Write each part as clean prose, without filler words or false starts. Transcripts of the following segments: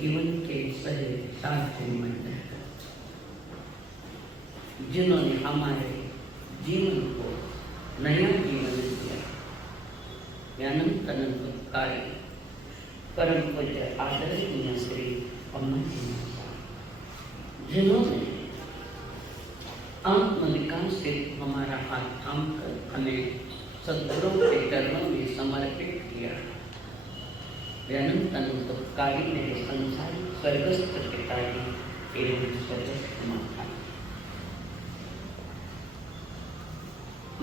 जीवन के सहे साथी मंडल जिन्होंने हमारे जीवन को नया जीवन दिया, अनंत अनंत कार्य परम पूज्य आदरणीय श्री अम्मा जी, जिन्होंने आत्मविकास से हमारा हाथ थाम कर हमें सद्गुरुओं के चरणों में समर्पित किया। अनंत अनंत कार्य मेरे संसार स्वर्गस्थ पिताजी एवं स्वर्गस्थ माता,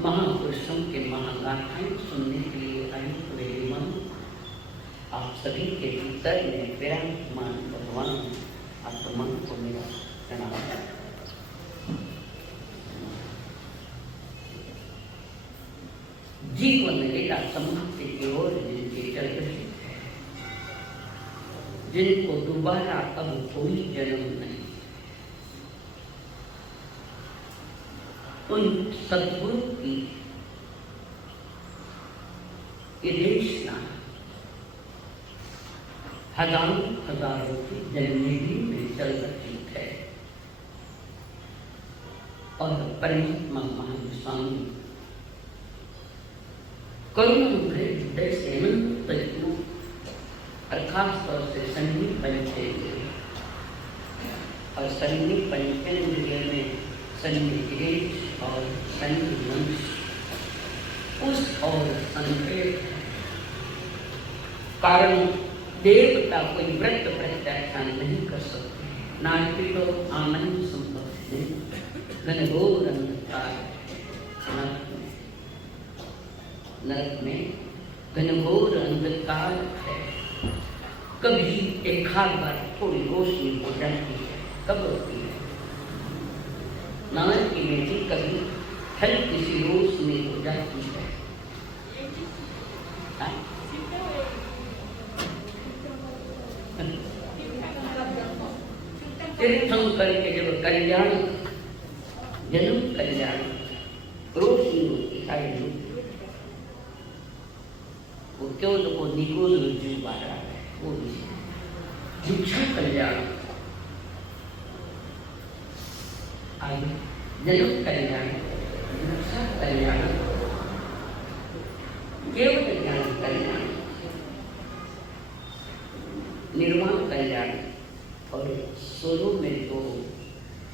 महापुरुषों के महागाथाएं सुनने के लिए आए हुए मन, आप सभी के भीतर में विराजमान भगवान आत्मा को मेरा प्रणाम। जीवन लीला समाप्ति की ओर जिनकी चल रही है, जिनको दोबारा अब कोई जन्म नहीं, उन सद्गुरु की देशना हजारों हजारों की जन्मभूमि में चल रही है और परमात्मा महास्वामी करुणा हृदय से अनंत और खास तौर से संगीत पंचेंद्रिय और संगीत पंचेंद्रिय में संगीत और संगीत उस और संकेत कारण देवता कोई व्रत प्रत्याख्यान नहीं कर सकते। नाटकी लोग आनंद संभव नहीं, घनघोर अंधकार नरक में घनघोर अंधकार है। कभी एक बार थोड़ी रोशनी हो जाती है, कब होती है? नरक की बेटी कभी हल्की सी रोशनी हो जाती है। तीर्थंकर के जब कल्याण जन्म कल्याण रोशनी होती है, वो केवल वो निगोल रुजु वाला है, वो भिक्षा कल्याण आगे जन्म कल्याण, रक्षा कल्याण, केवल ज्ञान कल्याण, निर्वाण कल्याण और सोलो में दो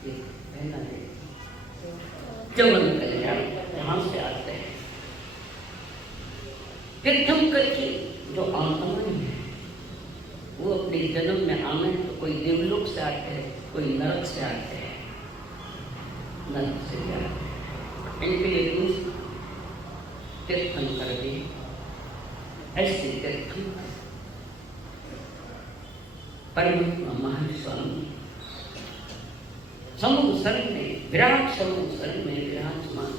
पहला है जवन कल्याण। यहाँ से आते हैं तीर्थंकर की जो आत्माएं हैं वो अपने जन्म में आना है तो कोई देवलोक से आते हैं, कोई नरक से आते हैं। नरक से क्या इनके लिए तीर्थंकर भी ऐसे तीर्थंकर परमात्मा महान स्वामी समूह शरण में विराट समूह शरण में विराजमान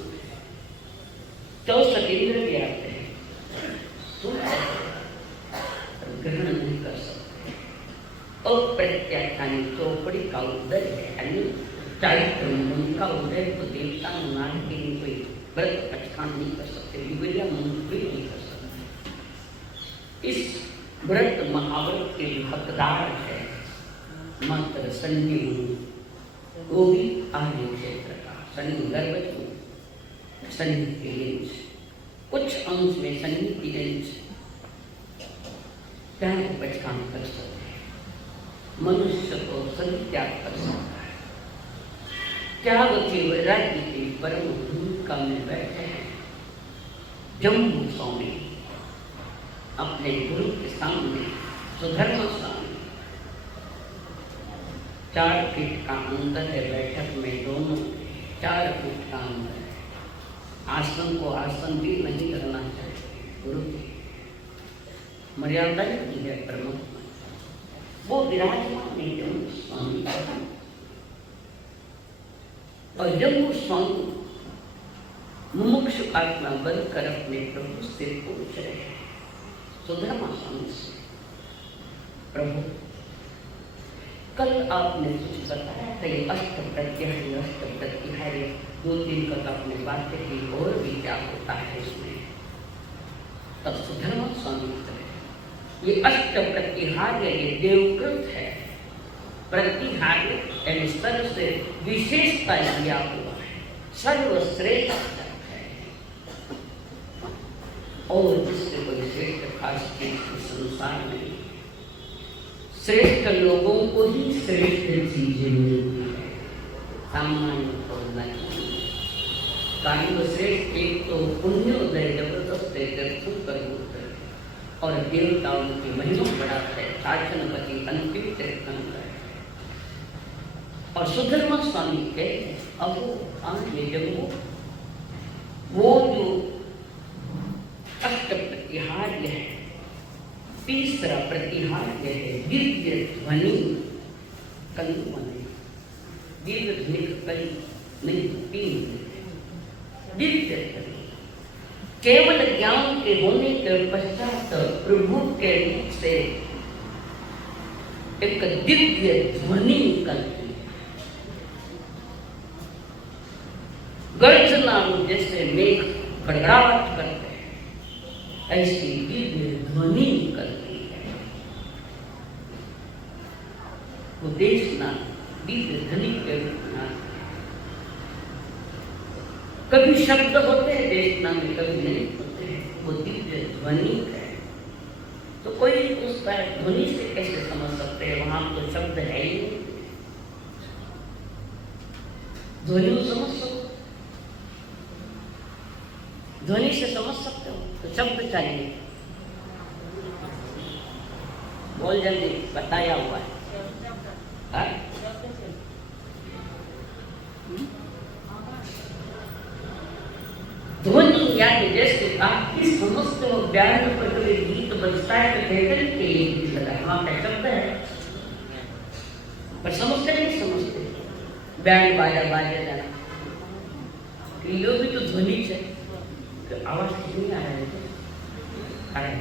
64 इंद्र भी आते हैं, ग्रहण नहीं कर सकते। और प्रत्याख्यानी चौपड़ी का उदय है, चारित्र मन का उदय तो देवता नारी के लिए कोई व्रत अनुष्ठान नहीं कर सकते, विविलिया मंत्र भी नहीं कर सकते। इस व्रत महाव्रत के हकदार है मात्र शनि मुनि, वो भी आर्य क्षेत्र का शनि गर्भ में शनि की रेंज, कुछ अंश में शनि की रेंज त्याग पहचान कर सकते हैं। मनुष्य को सभी त्याग कर सकता है। त्याग के वैराग्य की परम भूमिका में बैठे हैं जम्मू स्वामी अपने गुरु के सामने सुधर्म स्वामी। 4 फीट का अंतर है बैठक में, दोनों 4 फीट का अंतर है। आसन को आसन भी नहीं करना चाहिए, गुरु की मर्यादा ही है। परमात्मा वो विराजमान है जम्मू स्वामी, और जम्मू स्वामी मुमुक्षु आत्मा बनकर अपने प्रभु से पूछ रहे हैं सुधर्मा स्वामी से, प्रभु कल आपने कुछ बताया था ये अष्ट प्रत्याहार 2-3 का आपने बातें की, और भी क्या होता है इसमें। तब सुधर्मा स्वामी कहे ये अष्ट प्रत्याहार्य ये देवकृत है। प्रत्याहार्य यानी सर्व से विशेषता लिया हुआ है, सर्वश्रेष्ठ है, और जिससे कोई श्रेष्ठ खास चीज संसार में श्रेष्ठ लोगों को ही श्रेष्ठ चीजें मिलती है, सामान्य को नहीं। कारण श्रेष्ठ एक तो पुण्योदय जबरदस्त है और देवताओं की महिमा बढ़ाता है, शासनपति अंतिम तीर्थंकर है। और सुधर्मा स्वामी के अब आगे जब वो जो अष्ट प्रतिहार्य है, तीसरा प्रतिहार्य है दिव्य ध्वनि कलुमने, दिव्य ध्वनि कली नहीं 3 दिव्य ध्वनि केवल ज्ञान के होने के पश्चात प्रभु के रूप से एक दिव्य ध्वनि निकलती है, गर्जना जैसे मेघ गड़गड़ाहट करते हैं, ऐसी दिव्य ध्वनि निकलती है। वो देशना दिव्य ध्वनि के रूप में कभी शब्द होते हैं देशना में, कभी नहीं होते हैं, वो दिव्य ध्वनि है। तो कोई उसका ध्वनि से कैसे समझ सकते हैं, वहां तो शब्द है ही नहीं। ध्वनि समझ सकते, ध्वनि से समझ सकते हो तो शब्द चाहिए। बोल जल्दी, बताया हुआ है। ध्वनि यानी जैसे आपकी समस्त ब्याह पर कोई गीत बजता है तो कहते हैं कि ये गीत लगा, वहां क्या शब्द है, पर समझते नहीं समझते। बैंड बाजा बाजे जाना ये भी तो ध्वनि है, तो आवाज कितनी आ रहा है,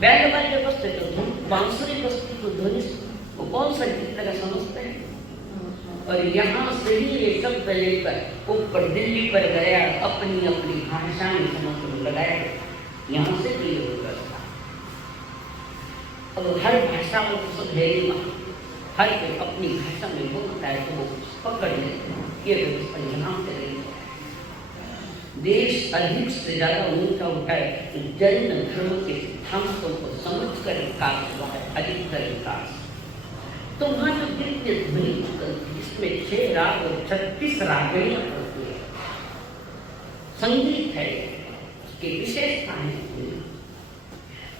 बैंड बाजे बजते तो बांसुरी बजती तो ध्वनि, वो कौन सा गीत लगा समझते हैं। और यहाँ से ही ये शब्द लेकर ऊपर दिल्ली पर गया, अपनी अपनी भाषा में समझ लगाया, यहाँ से भी होगा। अब हर भाषा में सब है, हर कोई अपनी भाषा में बोलता है तो वो पकड़ लेते हैं ये व्यवस्था यहाँ से रही है। देश अधिक से ज्यादा ऊंचा उठाए तो जैन धर्म के सिद्धांतों को समझ कर विकास हुआ है, अधिकतर विकास। तो वहाँ जो दिव्य ध्वनि जिसमें 6 राग और 36 रागणियां होती है, संगीत है, उसकी विशेषता है।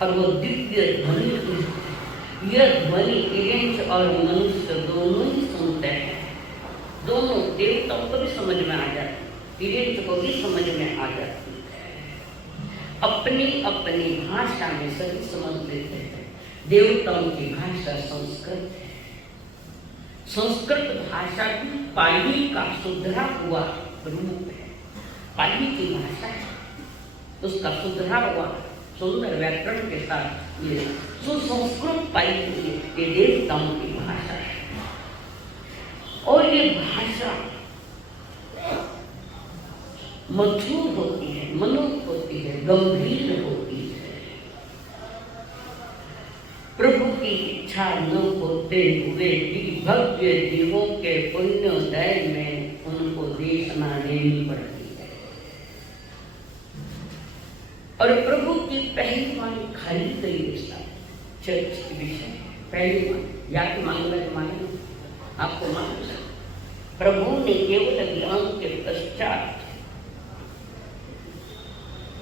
और वो दिव्य ध्वनि, यह ध्वनि इरेंच और मनुष्य दोनों ही सुनते हैं। दोनों देवताओं को भी समझ में आ जाती, इरेंच को भी समझ में आ जाती है। अपनी अपनी भाषा में सभी समझ लेते हैं। देवताओं की भाषा संस्कृत है। संस्कृत भाषा की पाली का सुधरा हुआ रूप है। पाली की भाषा है, उसका सुधरा हुआ सुंदर व्याकरण के साथ ये सुसंस्कृत पाली हुई ये देवताओं की भाषा है। और ये भाषा मधुर होती है, मनोहर होती है, गंभीर होती है। प्रभु की इच्छा न होते हुए भी भव्य जीवों के पुण्योदय में उनको देशना देनी पड़ती है। और प्रभु की पहली वाणी खाली गई चर्च के विषय, पहली वाणी या कि मांगना आपको मालूम, प्रभु ने केवल ज्ञान के पश्चात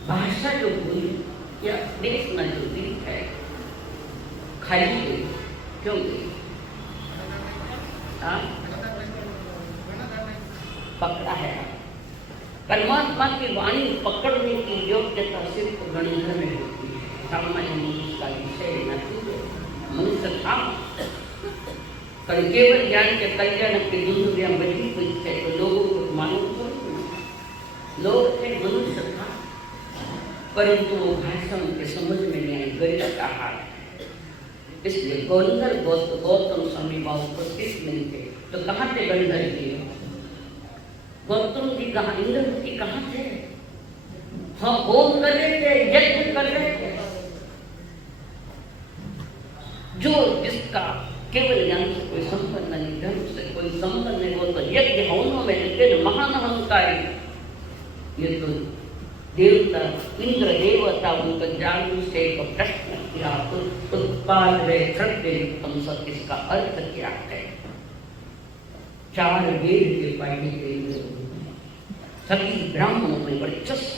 भाषा जो बोली या देशना जो दी है खाली गई। क्यों गई? पकड़ा है। परमात्मा की वाणी पकड़ने की योग्यता सिर्फ गणधर में होती है, सामान्य मनुष्य का विषय नहीं। मनुष्य था पर केवल ज्ञान के कल्याण की दुनिया बची हुई थे, तो लोगों को मालूम लोग थे, मनुष्य था, परंतु वो भाषा उनके समझ में नहीं आई, गरीब का हाल। इसलिए गंधर गौतम स्वामी बाबू उपस्थित नहीं थे, तो कहाँ थे गंधर जी? गौतम जी कहाँ, इंद्रवती कहाँ थे? हाँ, होम कर रहे थे, यज्ञ कर रहे थे। जो जिसका केवल ज्ञान से कोई संपन्न नहीं, धर्म से कोई संपन्न नहीं, वो तो यज्ञ हवनों में लेकिन महान अहंकारी। ये तो देवता इंद्र देवता उनको जागरूक से एक प्रश्न किया, उत्पाद इसका अर्थ क्या है? 4 वेद के पढ़ने के लिए सभी ब्राह्मणों में वर्चस्व,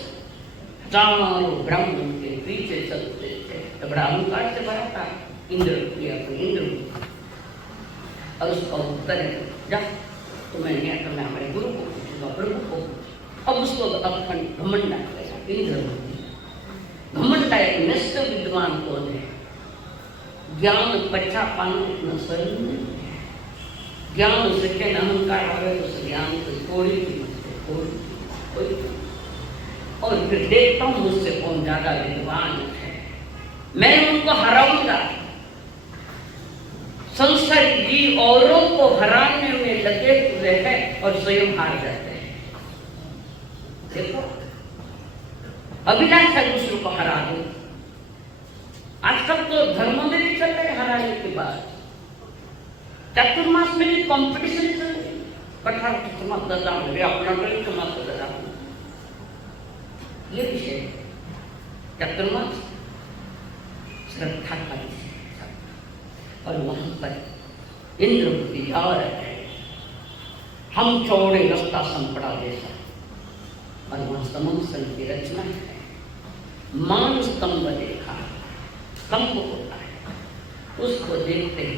चारों ब्राह्मण के पीछे चलते थे। तो बड़ा अहंकार से भरा था इंद्र किया, इंद्र और उसका उत्तर है जा तो मैं नहीं आता, मैं हमारे गुरु को पूछूंगा, प्रभु को। अब उसको अखंड घमंड आ गया। घमंड एक निष्ठ विद्वान कौन है? ज्ञान पच्छा पाना इतना सरल नहीं है। ज्ञान से अहंकार आवे तो उस ज्ञान को थोड़ी और फिर देखता हूँ मुझसे कौन ज्यादा विद्वान है, मैं उनको हराऊंगा। संसारी जीव औरों को हराने में लगे हुए हैं और स्वयं हार जाते हैं। देखो अभिलाषा दूसरों को हरा दो। आजकल तो धर्मों में भी चल रहे हराने के बाद, चतुर्मास में भी कंपटीशन चल रही, कठोर चतुर्मास दादा मेरे अपना गली चतुर्मास दादा ये विषय चतुर्मास श्रद्धा का विषय। और वहां पर इंद्रवती जा रहे हैं, हम चौड़े रास्ता संपड़ा जैसा, और वहां समंसन की रचना है। मान स्तंभ देखा, स्तंभ होता है, उसको देखते ही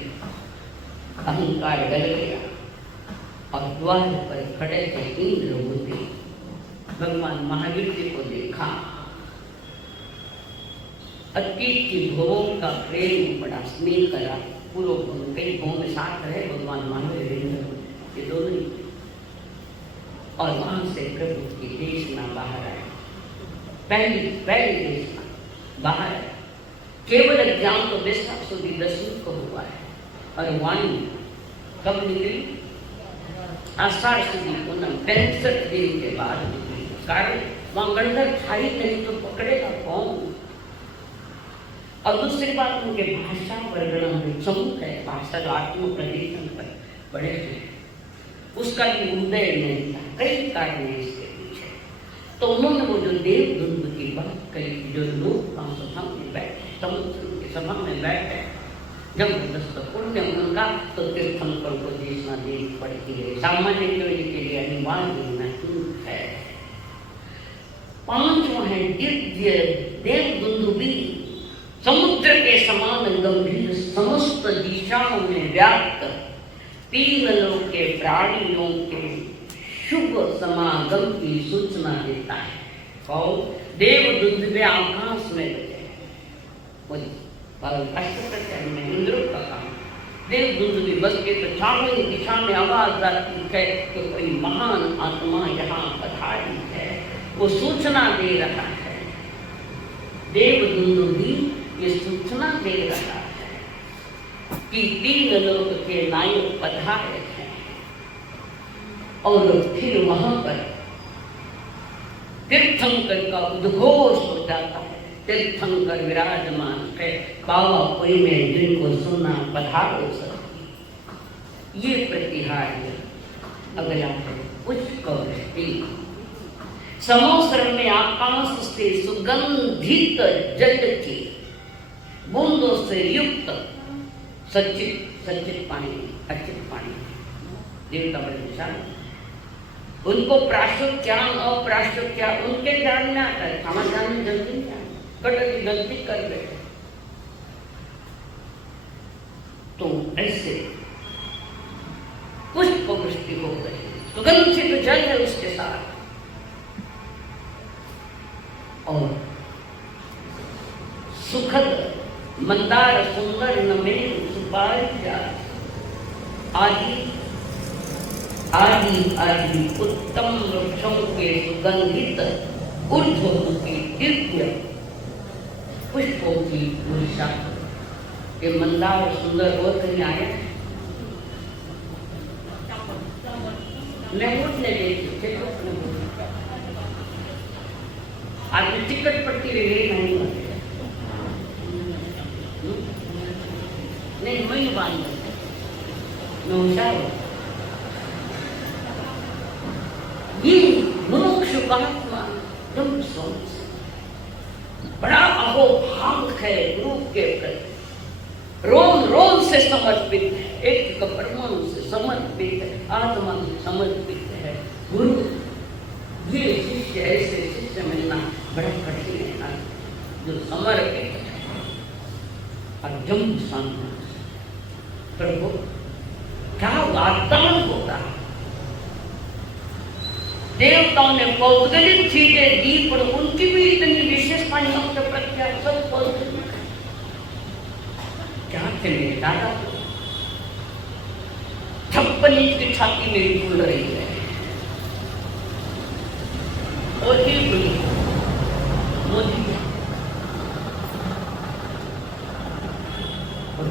अहंकार डर गया और द्वार पर खड़े थे इंद्रवती। भगवान महावीर जी को देखा, अतीत की भवों का प्रेम बड़ा स्नेह करा, पूर्व कई भवों में साथ रहे भगवान महावीर ये दोनों ही। और वहां से प्रभु की देशना बाहर आई, पहली देशना बाहर आई। केवल ज्ञान तो बेशक सुधी 10वीं को हुआ है, और वाणी कब निकली? आषाढ़ सुधी पूनम 65 दिन के बाद निकली। कारण वहां गंधर था ही नहीं, तो पकड़ेगा कौन? और दूसरी बात उनके भाषा वर्णन में समूह है, भाषा जो आत्म प्रदेशन पर बड़े हैं, उसका भी उदय नहीं था। कई कारण है इसके पीछे। तो उन्होंने वो जो देवदुंदु की बात कही, जो लोग सभा में बैठे, समुद्र की सभा में बैठे, जबरदस्त पुण्य उनका, तो तीर्थंकर को देशना देनी पड़ती है, सामान्य कोई के लिए अनिवार्य नहीं है। पांचवा है दिव्य देवदुंदुबी, समुद्र के समान गंभीर, समस्त दिशाओं में व्याप्त, तीन लोक के प्राणियों के शुभ समागम की सूचना देता है। और देवदुंदुबी आकाश में में इंद्र का काम, देवदुंदुबी बस के तो चारों दिशा में आवाज आती है कि कोई महान आत्मा यहाँ पधारी है, वो सूचना दे रहा है। देवदुंदुबी ये सूचना दे रहा है कि तीन लोक के नायक पधारे हैं। और फिर वहां पर तीर्थंकर का उद्घोष हो जाता है। तीर्थंकर विराजमान है, पावापुरी में जिनको सुनना पधारो सब। ये प्रतिहार्य अगला है पुष्कवृष्टि। समुद्र में आकाश से सुगंधित जल की बूंदों से युक्त सचित पानी, अर्चित पानी, देवता बड़े विशाल, उनको प्राशुद्ध क्या अप्राशुद्ध क्या उनके ज्ञान में आता है, हमारे ज्ञान में जल्दी नहीं आता। कटोरी गलती कर बैठे तो ऐसे पुष्पवृष्टि हो गई, सुगंधित जल है उसके साथ। और सुखद मंदार सुंदर नमेन सुपारी आदि आदि आदि उत्तम वृक्षों के सुगंधित ऊर्ध्वमुखी दिव्य पुष्पों की वर्षा। ये मंदार सुंदर और कहीं आया मैं वोट ले लेती आपने टिकट पट्टी ले ली नहीं मैं बांध मैं होशियार हूँ। ये मोक्ष महात्मा तुम सोच बड़ा अहोभाग है गुरु के प्रति, रोम रोम से समर्पित है, एक परमाणु से समर्पित है, आत्मा से समर्पित है गुरु। ये शिष्य ऐसे शिष्य मिलना बड़ा कठिन है जो समर्पित है। और प्रभु क्या वातावरण होता है। देवताओं ने पौद्गलिक चीजें दी पर उनकी भी इतनी विशेषताएं क्या चलिए दादा 56 इंच की छाती मेरी फूल रही है और मोदी और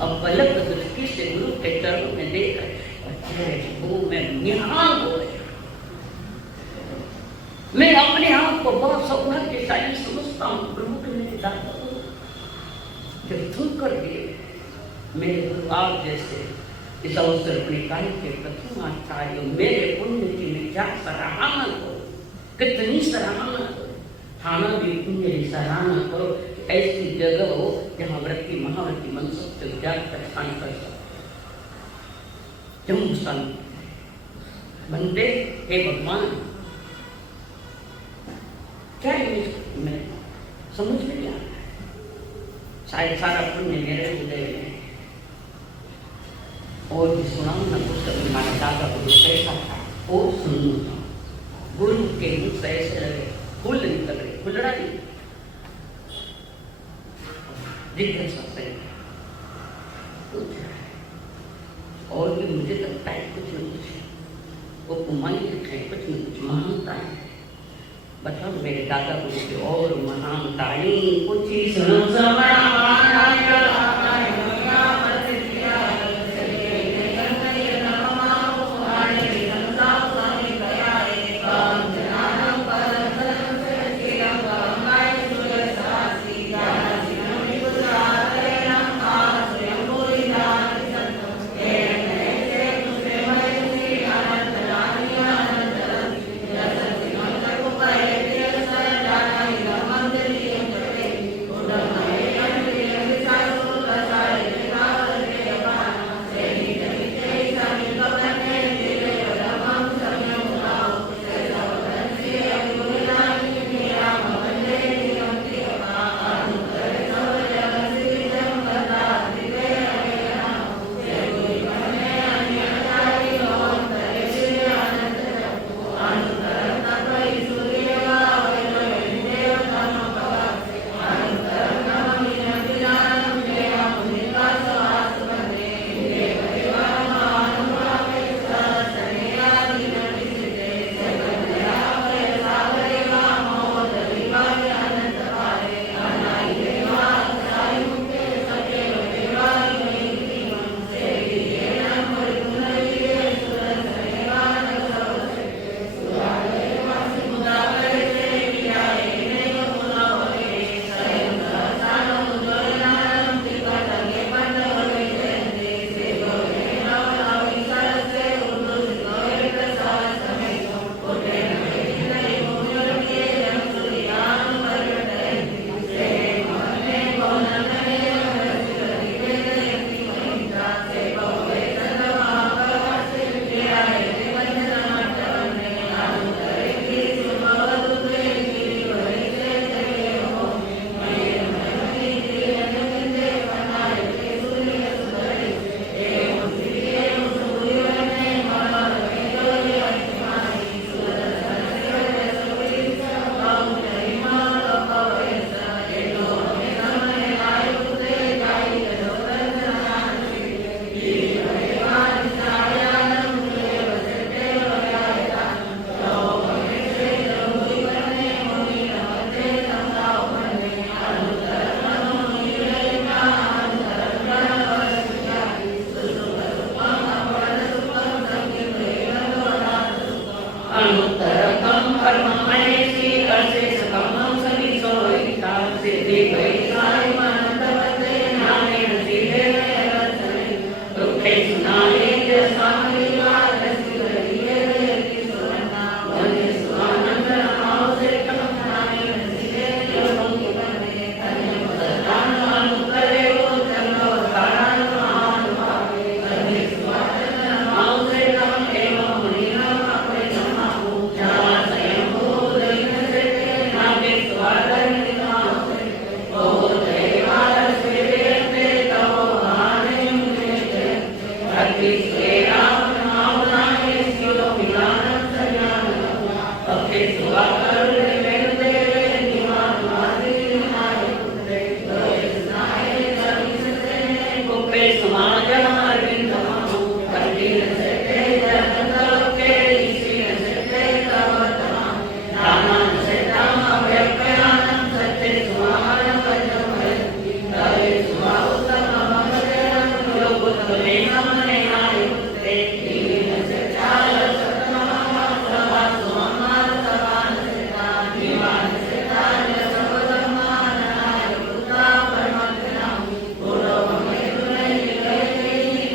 अब पलक दृष्टि से गुरु के चरणों में देखकर वो मैं निहाल हो गया। मैं अपने आप को बहुत सौभाग्यशाली समझता हूँ प्रभु के मेरे दाता जब तुम कर दिए मेरे गुरु आप जैसे इस अवसर पर निकाय के प्रथम आचार्य मेरे पुण्य की मैं क्या सराहना करो, कितनी सराहना करो, थाना भी पुण्य की सराहना करो। ऐसी जगह हो जहाँ व्रती महाव्रती मन सबसे ज्ञान पहचान कर सकते बनते हे भगवान। क्या मैं समझ में क्या शायद सारा पुण्य मेरे हृदय में और भी सुनाऊं ना कुछ कभी हमारा दादा गुरु कैसा था और सुनू गुरु के मुख से ऐसे लगे फूल निकल रहे फुलड़ा नहीं दिग्गज सत्संग और भी मुझे लगता है कुछ न कुछ उपमाएं लिखे कुछ न कुछ महानताएं बताओ मेरे दादा गुरु की और महानताएं कुछ ही अनुत्तरकम परम महेशी अशेष कमम सभी सोहिता सिद्धि वैसाई मानवते नामे नसीहे रचने रुखे सुनाए जसामि वाद सिद्धि यति सुवना वने सुआनंद नामसे कम नामे नसीहे योगम बने तने सदान अनुत्तरे वो चंदो सारान महानुभावे तने सुआनंद नामसे कम एवं मुनिना अपने नमः जहाँ स्वयं हो दीन से नामे स्वादन नामसे ओ देवार से वेदे तवो आने मुझे अति सेरा नाम नामे सिलो मिलान सजान अपने स्वाकर वेदे निमान वादी नाय पुत्रे नाय जमी से गोपे समाज अरविंद मामू कबीर से जगत के इसी से तवतमा रामन से राम अभ्यपयान सत्य सुमान वजमय तवे सुवाउतम ममदेन योगुतमे नमने नाय पुत्रे दीन से चाल सतमा सभा सुमान समान से निवान से ताज सबदमान नाय पुत्रा परमज्ञा बोलो हमें तुने निकले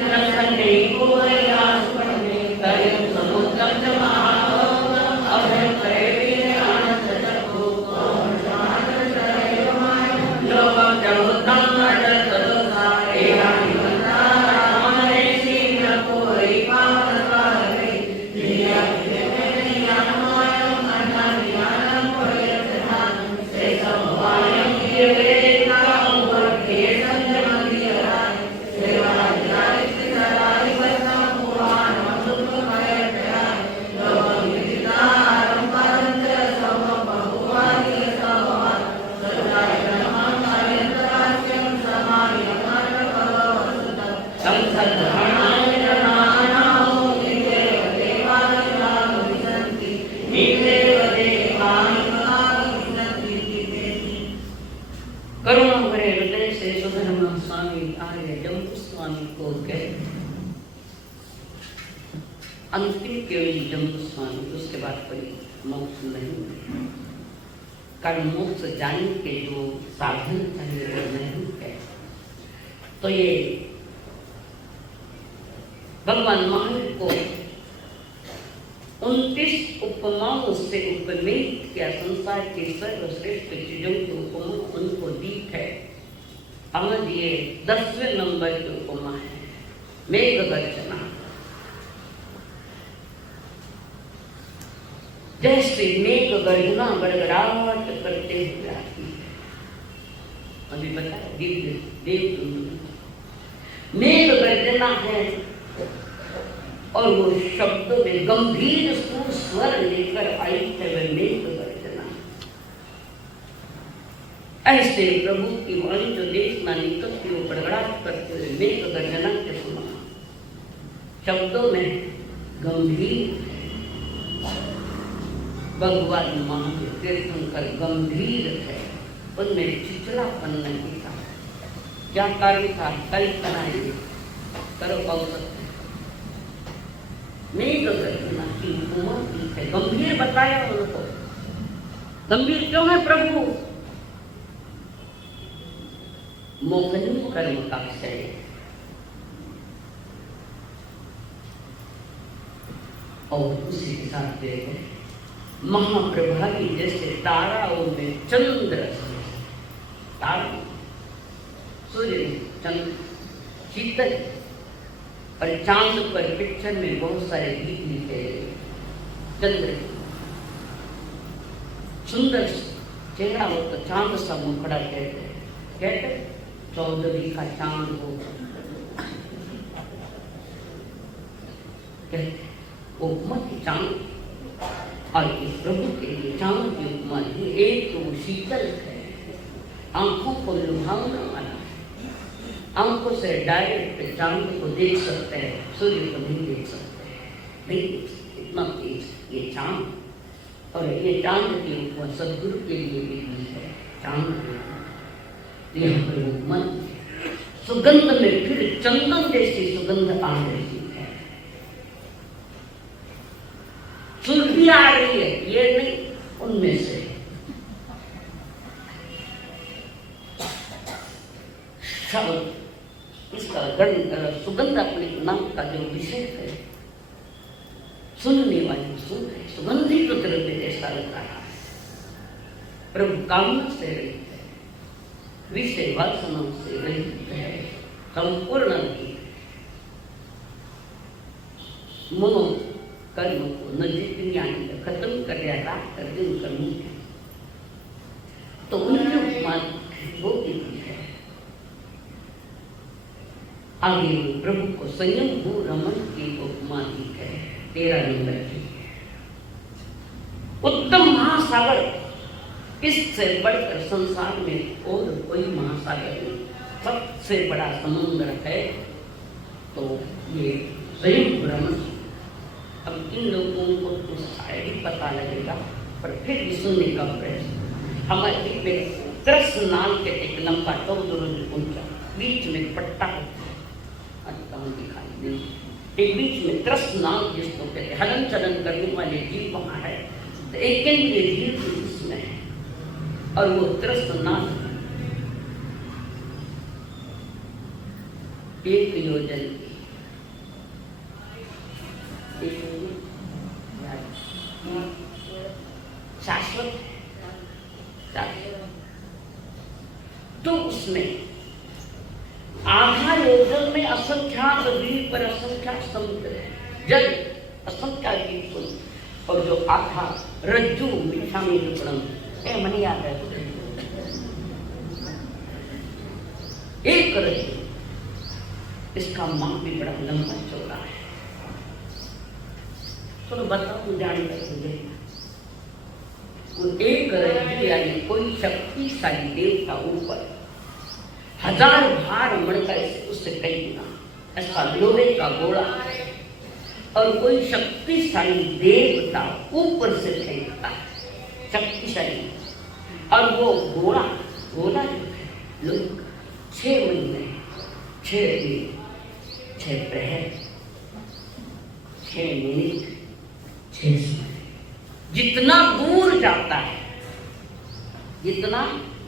नरसने कोई आस पड़ने करिम समुद्रम जमाओ अभय करे आनंद चक्को ओम शांत करे माय लोभम जगुतम अटल तदोसा एहानि वंदा रामने सीन कोई पावन पावे दिया दिने ज्ञानमयम अज्ञानम प्रयत्नान से समवायम ये नाम वर्गे संयम दियाय सेवा दियाय सिद्धाय वसम पुराण मधुर मय प्याय लोभम विदितारम परंच समम बहुवाय समवाय सदाय नमः अयंतरास्यम समायमान भगवसुतम संसद्धरणाय नमानाहो निदेव देवाय नाम विसन्ति निदेव देवाय नाम विसन्ति दिवेति करुणा भरे हृदय से सुधर्म स्वामी आर्य जम्बू स्वामी को कहे अंतिम केवल जम्बू स्वामी उसके बाद कोई मोक्ष नहीं। कारण मोक्ष जाने के जो साधन चाहिए वो नहीं है। तो ये भगवान महावीर को 29 उपमाओं से उपमेय किया। संसार के सर्वश्रेष्ठ चीजों की उपमा उनको दी है। आज ये 10वें नंबर की उपमा है मेघ गर्जना। जैसे मेघ गर्जना गड़गड़ाहट करते हुए आती है। अभी बताया देव मेघ गर्जना है और वो शब्दों में गंभीर स्वर लेकर आई है वह मेघ गर्जना। ऐसे प्रभु की वाणी जो देखना निकलती वो गड़गड़ाहट करते हुए मेघ गर्जना के समान शब्दों में गंभीर भगवान महावीर तीर्थंकर गंभीर है। उनमें चिचड़ापन नहीं था। क्या कारण था? कल्पना करो कौन सकते मेघ गर्जना की उपमा की है। गंभीर बताया उनको। गंभीर क्यों है प्रभु? मोहनी कर्म का क्षय और उसी के साथ महाप्रभावी जैसे ताराओं में चंद्र, तारा सूर्य चंद्र शीतल और चांद पर पिक्चर में बहुत सारे गीत लिखे। चंद्र सुंदर चेहरा हो तो चांद सा मुखड़ा कहते 14वीं का चांद हो कहते उपमा की चांद। और इस प्रभु के लिए चांद की उपमा है। एक तो शीतल है, आंखों को लुभावने वाला है। आंखों से डायरेक्ट चांद को देख सकते हैं, सूर्य को नहीं देख सकते, नहीं देख सकते, इतना तेज ये चांद। और ये चांद की उपमा सदगुरु के लिए भी है। चांद यहाँ पर मन सुगंध में फिर चंदन जैसी सुगंध आ रही है। सुरभि बुद्धि आ रही है, ये नहीं, उनमें से शब्द, इसका सुगंध अपने नाम का जो विषय है, सुनने वाले सुन रहे, सुगंधित द्रव्य जैसा लग रहा है। प्रभु कामना से रहित है, विषय वासना से रहित है, संपूर्ण रहित है। मनो कर्म को नजीक ज्ञान खत्म कर दिया, रात कर दिन कर्म तो उनके उपमान वो भी है। आगे प्रभु को संयम भू रमन की उपमा दी है। 13 नंबर की उत्तम महासागर, इससे बढ़कर संसार में और कोई महासागर नहीं, सबसे बड़ा समुद्र है तो ये संयम भ्रमण। अब इन लोगों को तो शायद ही पता लगेगा, पर फिर भी सुनने का प्रयास। हमारे त्रस नाल के एक लंबा 14 रोज ऊंचा, बीच में पट्टा दिखाई दे, एक बीच में त्रस नाल जिसको कहते हैं, हलन चलन करने वाले जीव वहां है, तो एक केंद्रीय जीव इसमें है, और वो त्रस नाल 1 योजन शाश्वत तो उसमें आधा योजन में असंख्यात द्वीप पर असंख्यात समुद्र है, जल असंख्यात द्वीप, और जो आधा रज्जु मीठा मीठपणम है, मन याद है, एक रज्जु, इसका माप भी बड़ा लंबा चौड़ा है। चलो बताओ जान कर एक रज्जु यानी कोई शक्तिशाली देवता ऊपर 1000 भार मणका उससे कई गुना ऐसा लोहे का गोला, और कोई शक्तिशाली देवता ऊपर से फेंकता है, शक्तिशाली, और वो गोला जो है लोग 6 महीने 6 दिन 6 प्रहर 6 मिनट 6 समय, जितना दूर जाता है, जितना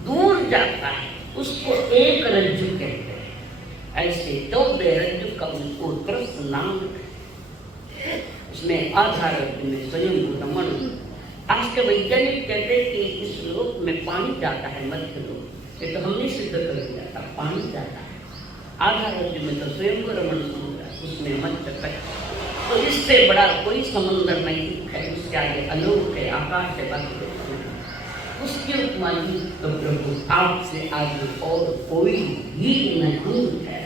दूर जाता है उसको एक रज्जु कहते हैं। ऐसे 14 रज्जु का उनको त्रस नाम है। उसमें आधा रज्जु में स्वयं रमण। आज के वैज्ञानिक कहते हैं कि इस लोक में पानी जाता है, मध्य लोक, ये तो हमने सिद्ध कर दिया था, पानी जाता है। आधा रज्जु में तो स्वयं रमण समुद्र, उसमें मध्य तक, तो इससे बड़ा कोई समुद्र नहीं है, उसके आगे अलोक है, आकाश है, बाकी उसकी उपमा तो प्रभु आपसे आगे और कोई भी नहीं है।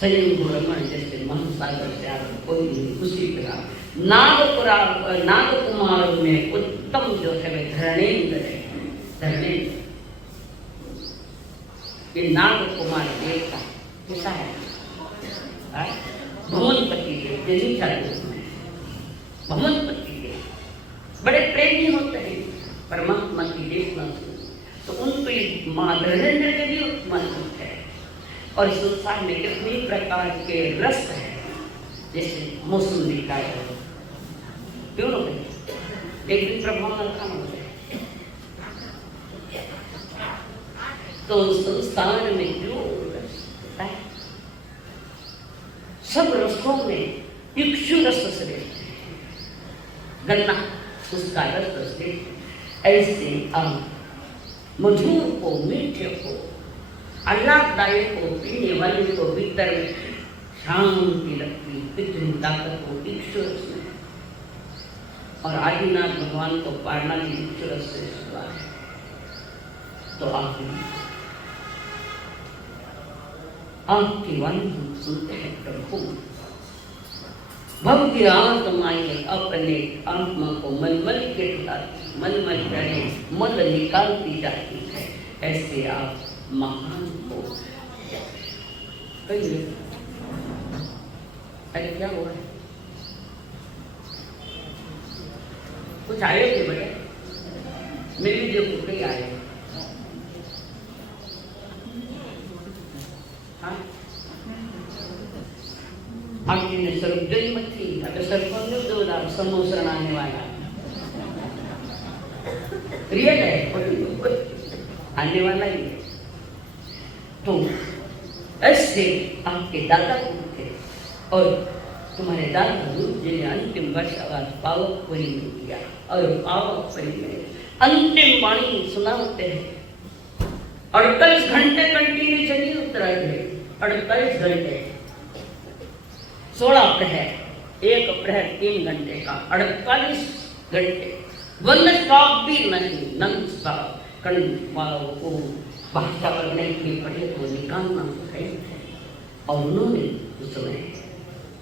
संयम रमण जैसे महासागर से आगे कोई नहीं, उसी तरह नागकुमार में उत्तम जो है वे धरणेन्द्र है। धरणेन्द्र ये नागकुमार देवता कैसा है? भवनपति देव, भवनपति देव बड़े प्रेमी होते हैं परमात्मा की देखना, तो उनको माँ धरणेन्द्र के भी उपमान है। और संसार में कितने प्रकार के रस है, जैसे मौसमी का क्यों ना एक दिन प्रभाव रखा तो संसार में जो रस है, सब रसों में इक्षु रस श्रेष्ठ है, गन्ना उसका रस श्रेष्ठ। ऐसे मधुर को, मीठे को, आह्लाददायक को पीने वाले को भीतर में शांति लगती, कितनी ताकत को इक्षु रस में। और आदिनाथ भगवान को पारना भी इक्षु रस से हुआ है। तो आपकी वाणी हम सुनते हैं प्रभु, भव्य आत्माएं अपने आत्मा को मलमल के खिलाती, मलमल करे मल निकालती जाती है। ऐसे आप महान हो। कहिए अरे क्या हुआ है? कुछ आए थे बड़े मेरी जो कई आए। आपने सर्वजन मत थी, अगर सर्वजन दो वाला समोसरण आने वाला, रियल है, आने वाला ही है। तो ऐसे आपके दादा गुरु थे और तुम्हारे दादा गुरु जिन्हें अंतिम वर्षावास पावकपुरी में किया और पावकपुरी में अंतिम वाणी सुनाते हैं। 48 घंटे कंटिन्यू चली उत्तरायण, 48 घंटे, 16 प्रहर, 1 प्रहर 3 घंटे का 48 घंटे, वन स्टॉप भी नहीं, नन स्टॉप। को भाषा करने के पढ़े को निकालना है और उन्होंने उस समय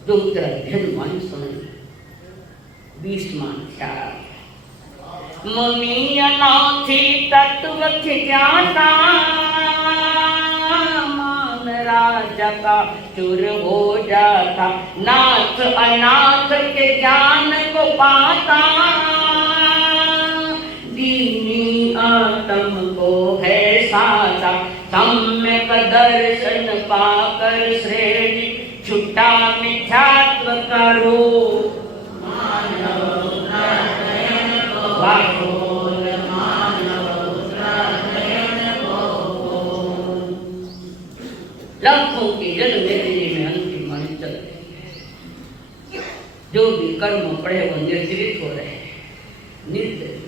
दो तरह वाणी सुनाई। 20 मान मुनि अनाथी तत्व ज्ञाता, मान राजा का चुर हो जाता, नाथ अनाथ के ज्ञान को पाता, दीनी आत्म को है साचा, सम्यक दर्शन पाकर श्रेणी, छुटा मिथ्यात्व करो, लाखों के जन्म लेने में अंतिम वाणी चल रही है। जो भी कर्म पड़े वो निर्जरित हो रहे हैं, निर्जरित।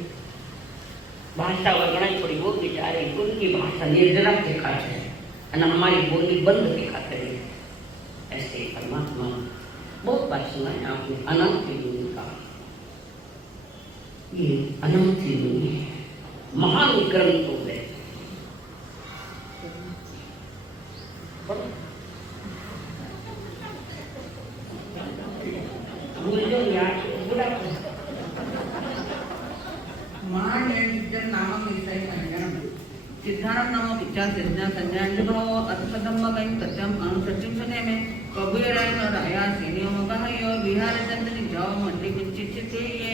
भाषा वर्णन थोड़ी वो भी जा रही, उनकी भाषा निर्जरा दिखाते हैं और हमारी बोली बंद दिखाते हैं। ऐसे परमात्मा बहुत बार सुना है आपने, अनंत योनि का। ये अनंत योनि महान ग्रंथ हो गए। सिद्धांत नाम विचार सिद्धांत संज्ञान भाव अर्थदम्ब कहीं सत्यम अनुसचिम सने में कबूराय न राया सेनियो मगाहयो विहार चंद्र जाओ मंडी पिचित ये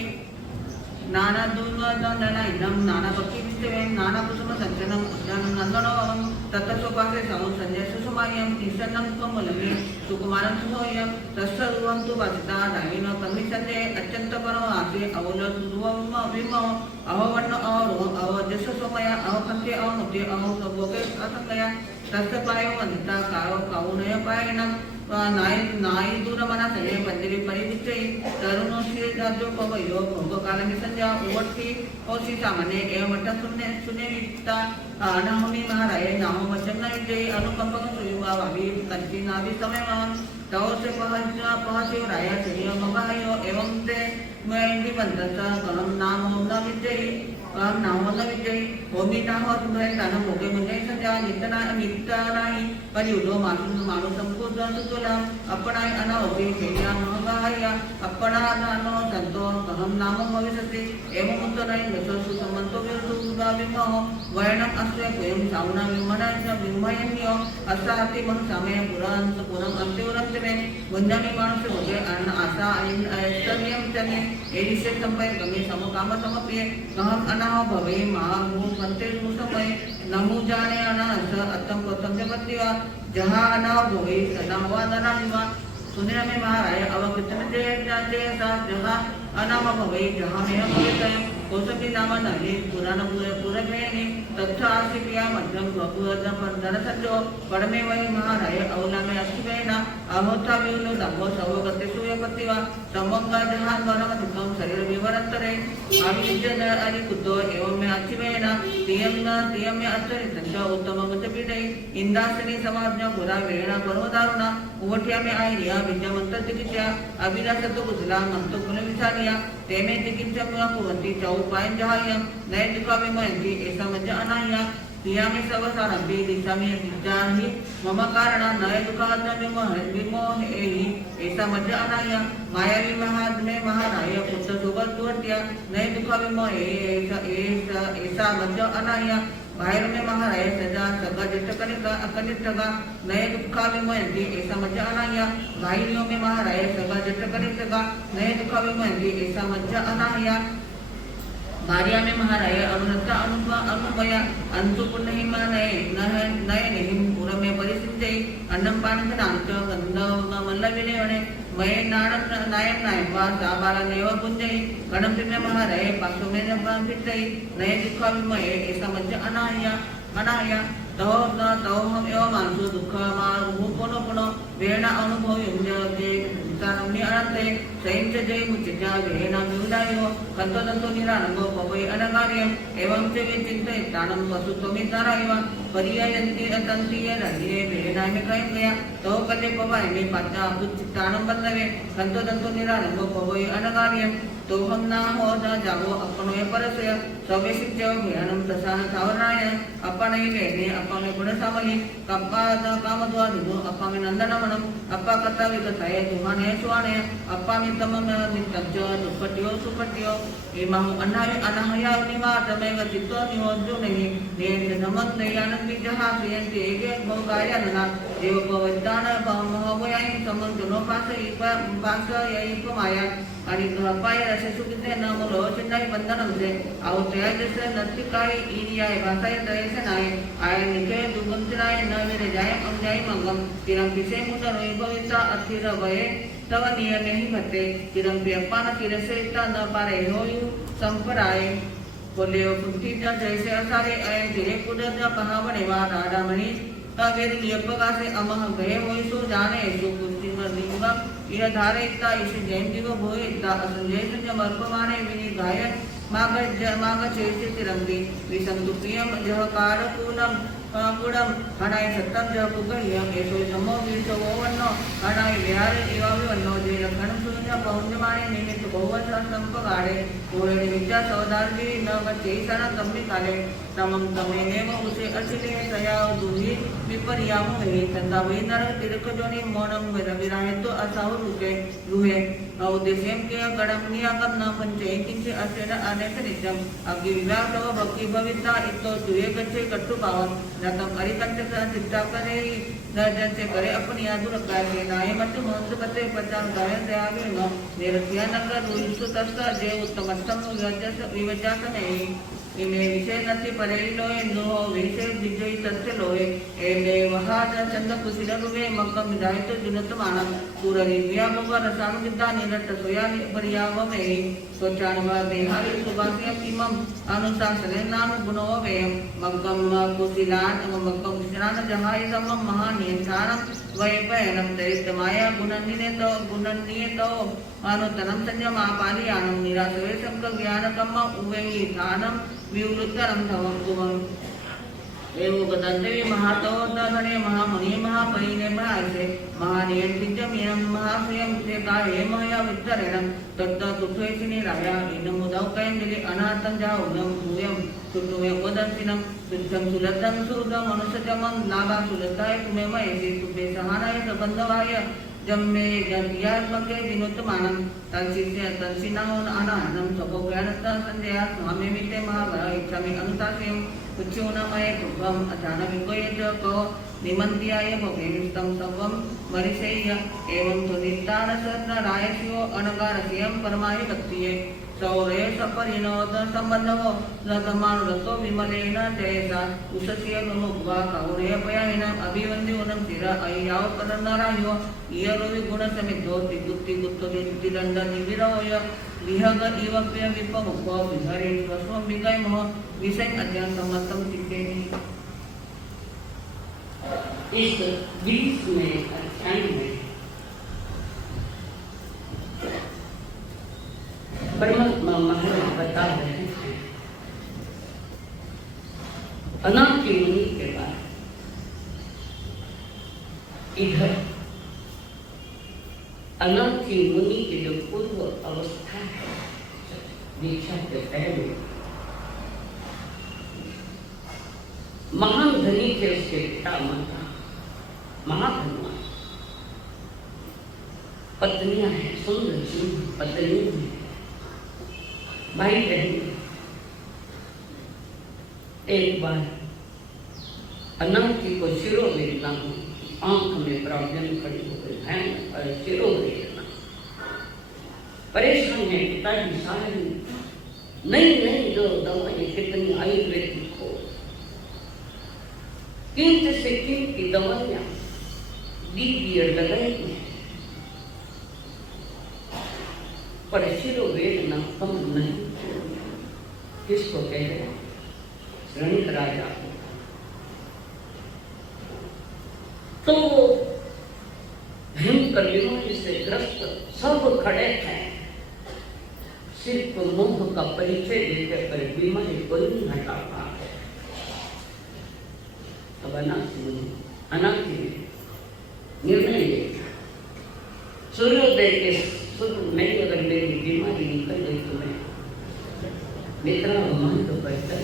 नाना दूर्वा नाना इदम नाना भक्ति विस्तवेम नाना कुसुम संचनम उद्यान नंदनोम तत्सोपासे समु संजय सुसुमायम तीसन्नम कमलमे सुकुमारं सुहोयम तस्सर्वं तु वासिता दायिनो कमि संजय अत्यंत परो आसे अवल सुवम विमो अववर्ण अवरो अवजस सोमया अवकंते अवमुते अवसभोगे असंगया तस्पायो वनिता कायो काउनय पायनम नाई दूरमना सले मंदिरे परिविचयी तरुणों से जो पवयो भोग काल में संजा उवटती और सी सामान्य एवं मठ सुने विता अनाहमी महाराय नाम वचन विजय अनुकंपक सुयुवा भावी कंची नाभि समय तव से पहचे राया चलियो मगायो एवं ते मैं बंधता गम नाम न विजयी नाम न विजयी होमी नाम तुम्हें ताना मोगे मुझे संजा नितना नित्ता नहीं पर युद्धो मानु संपूर्ण सुतुला अपना अनावधि चलिया मगाया अपना नानो संतो गम नाम भविष्यति एवं उत्तराय दशो सुसमंतो विरुद्धा विमो वर्णम अस्वे स्वयं साउना विमना विमयन्यो असाति मन समय पुराण पुरम अंत्योरंत में मुंजामी मानुष होगे अन आशा ऐश्वर्यम चने एरिसे संपय गमे समकाम समप्रिय गहम अनाह भवे महाभू पंते मुसमय नमु जाने अनास अतम प्रथम जगत्तिवा जहाँ अनाह भवे सदा वा नरामिवा सुने में महाराय अवकृतन जय सा जहाँ अनाम भवे जहाँ में भवे कोसकी नाम नहीं पुराण पूरे भेनी तथा आसिपिया मध्यम भगवत पंदर सज्जो पड़मे वही महाराय अवला में अश्वेना अहोता विउलो दम्भो सवगते सुयपतिवा समंगा जहां वरम दुखम शरीर विवरंतरे अविजन अरि कुतो एवं में अश्वेना तियम में अचरित उत्तम गत पीडे इंदासनी समाज्ञा पुरा वेणा पर्वदारुणा उवटिया में आईरिया विद्या मंत्र चिकित्सा अभिलाषतो कुशला मंतो कुल विचारिया तेमे चिकित्सा कुवंती चौपायन जहायम नए दुखा में मयंती ऐसा मज्जा अनाया क्रिया में सब सारंभी दिशा में विचारी मम कारण नए दुखाद विमोह एही ऐसा मज्जा अनाया मायावी महाद में महाराय पुत्र सुगर तुवटिया नए दुखा विमोह ऐसा मज्जा अनाया बाहर में महाराय सजा सगा जट कनिका अकनिष्ठगा नए दुखा विमोहंती ऐसा मज्जा अनाया भाइयों में महाराय सगा जट कनिष्ठगा नए दुखा विमोहंती ऐसा मज्जा अनाया भार्या में महाराय अनुनता अनुमया अंतु पुण्यहिमा नय निहिम पूर्व में परिसिंचय अन्नम पानंद नांच गंध मल्ल विनयने मये नायम वा साबालनेव पुंजयि गणपतिमे महारये पासुमेन प्रांपितयि नये दुःखविमये ऐसा मध्य अनाहया तोहम एव मानसो दुःखमा पुनो वेण अनुभवयुञ्जते वितारम्य अनन्ते सैंच जय मुचिता वेण विउदायो कंतो निरानंगो पवै अनकार्यम एवं च विचिन्तयितानं वसुत्वमितारैव पर्यायन्ति अतन्तीय रहिये वेणामे कयं तो कले पवाय मे पाचा पुचितानं बन्धवे कंतो निरानंगो पवै अनकार्यम तो हम ना हो न जावो अपनो ये परसय सवेशिक जव भयानम तसा सावराय अपने वेने अपने गुण सामली कप्पा कामद्वा दुनो अपने नंदनवनम अप्पा कथा विकथाय दुहाने सुवाने अप्पा मितमम नित्यज दुपट्टियो सुपट्टियो इमाहु अनाहया निवातमेव चित्तो नियोजो नहीं नेंच नमन दयानंद विजहा सियंति एके भोगायनना देव पवदान महवयाय समंजनो पास यई माया आणि अपाय असे सुखिते न मुलो चिन्नाई बंधनम से आउ तयाय जैसे नर्तिकाय ईरियाय भाषाय तयसे नाय आय निके दुगंतराय न विरे जाय अंजाय मंगम तिरम पिसे मुदर भविता अथिर भये तव नियमे ही भते तिरम व्यपान तिरसे ता न पारे होयु संपराय बोले कुंती जैसे असारे अयं तिरे कुदर कहावणे वा राडामणि तवेर लियपका से अमह गए होय सो जाने सो कुंती लिंगम यह धारे इतना इसे जैन जीव भोय इतना असंजय संजय मर्पमाने विनि गायन माग चेते तिरंगी विसंतुप्रियम जह कारकूलम पुडम हनाय सत्तम जह पुगह्यम एसो समो वीरसो वन्नो हनाय विहार इवावि वन्नो जे लखनम सुन्या पहुंजमाने निमित्त बहुवत संपगाड़े कोळे विद्या सौदार्गी न वच्चे सना तम्मि काले तमम तमेनेव उसे असिले सया दुहि विपर्याम वे तंदा वे नर तिरक जोनि मोनम विरायतो असाव रुहे उद्देश्यम के गणम नियागम न पंचे किंचे असेन अनेक नित्यम अग्नि विवाह तव भक्ति भविता इतो तुये गच्छे कट्टु पावन नतम अरिकंठ चित्ता करे नजन से करे अपनी यादु रखा है नाय मत मंद पते पचान गायन दयावे न निरतिया नगर रुइसु तस्ता जे उत्तमस्तम विवजास में इमे विषय नति परेलो नो विषय दिजोई तत्ते लोए एले वहाज चंद कुसिर रुवे मक्कम विदायत जुनत मानम पूररी विया भोगा रसानु विद्या निरट सोया परियाव में सोचानवा बेहारी सुभासिया इमम अनुशासने नाम गुणो वेयम मक्कम कुसिलान मक्कम कुसिलान जहाय समम महानियंत्रणम वैपयनम दैत्य माया गुणन्निये तो अनुतनम संयम आपालियानम निरासवे संक ज्ञानकम उवेयि थानम विवृत्तरम धवम कुवम एवं गदंतवी महातोदने महामुनि महापरिने महासे महानियंतिजमियम महासयम से गाये मया विद्दरेण तत्त तुथेसिनि राया इन मुदौ कैंदिलि अनाथं जाउनम भूयम तुतुमे वदंसिनम तुच्छम सुलतम सुरदम मनुष्यजमं नाभा सुलताय तुमे मयसि तुबे सहानाय सबंधवाय जम्मे जन्यात्मके विनुत्तमानं तंसिनाउन अनाहनं सपोज्ञानता संजया स्वामी मिते महाभरा इच्छामि अनुतास्यं उच्चोनमय कृपम अचानविकोयच को निमन्त्याय भवेष्टं सर्वं मरिसेय्य एवं सुनितानसत्न रायस्यो अनगारस्यं परमाय भक्तिये सौरे सपरिणोद संबंधवो नतमानुरतो विमलेन जयसा उसस्य नुमुग्वा कौरे पयामिन अभिवन्द्योनं तिर अय्याव पदनरायो इयरोवि गुणसमिद्धो तिगुत्ति गुत्तोदितिदण्ड निविरोय विहग इवप्य विपमुखो विहरे स्वस्वं विगयमो विषय अत्यन्तमत्तं चित्तेनि। इस 20वें अध्याय में परमात्मा महाराज बता रहे हैं अनाथी मुनि के बाद इधर अनाथी मुनि की जो पूर्व अवस्था है दीक्षा के पहले महान धनी थे उसके पिता माता महाधनवान पत्नियां हैं सुंदर सुंदर पत्नियां हैं भाई बहन। एक बार अनाथी को शिरोवेदना आंख में प्रॉब्लम खड़ी हो गई भयंकर शिरोवेदना परेशान है पिताजी सारे नहीं जो दवाई कितनी आयुर्वेदिक हो कीमत से कीमती दवाइयां दी लगाई पर शिरोवेदना कम नहीं। किसको कह रहे? रणिक राजा को। तो भयंकर बीमारी से ग्रस्त सब खड़े थे, सिर्फ मोह का परिचय देते पर बीमारी कोई नहीं हटा पा। अब अनाथी निर्णय लिया, सूर्योदय के सुबह में अगर मेरी बीमारी निकल गई तो मैं मित्रा मन तो करता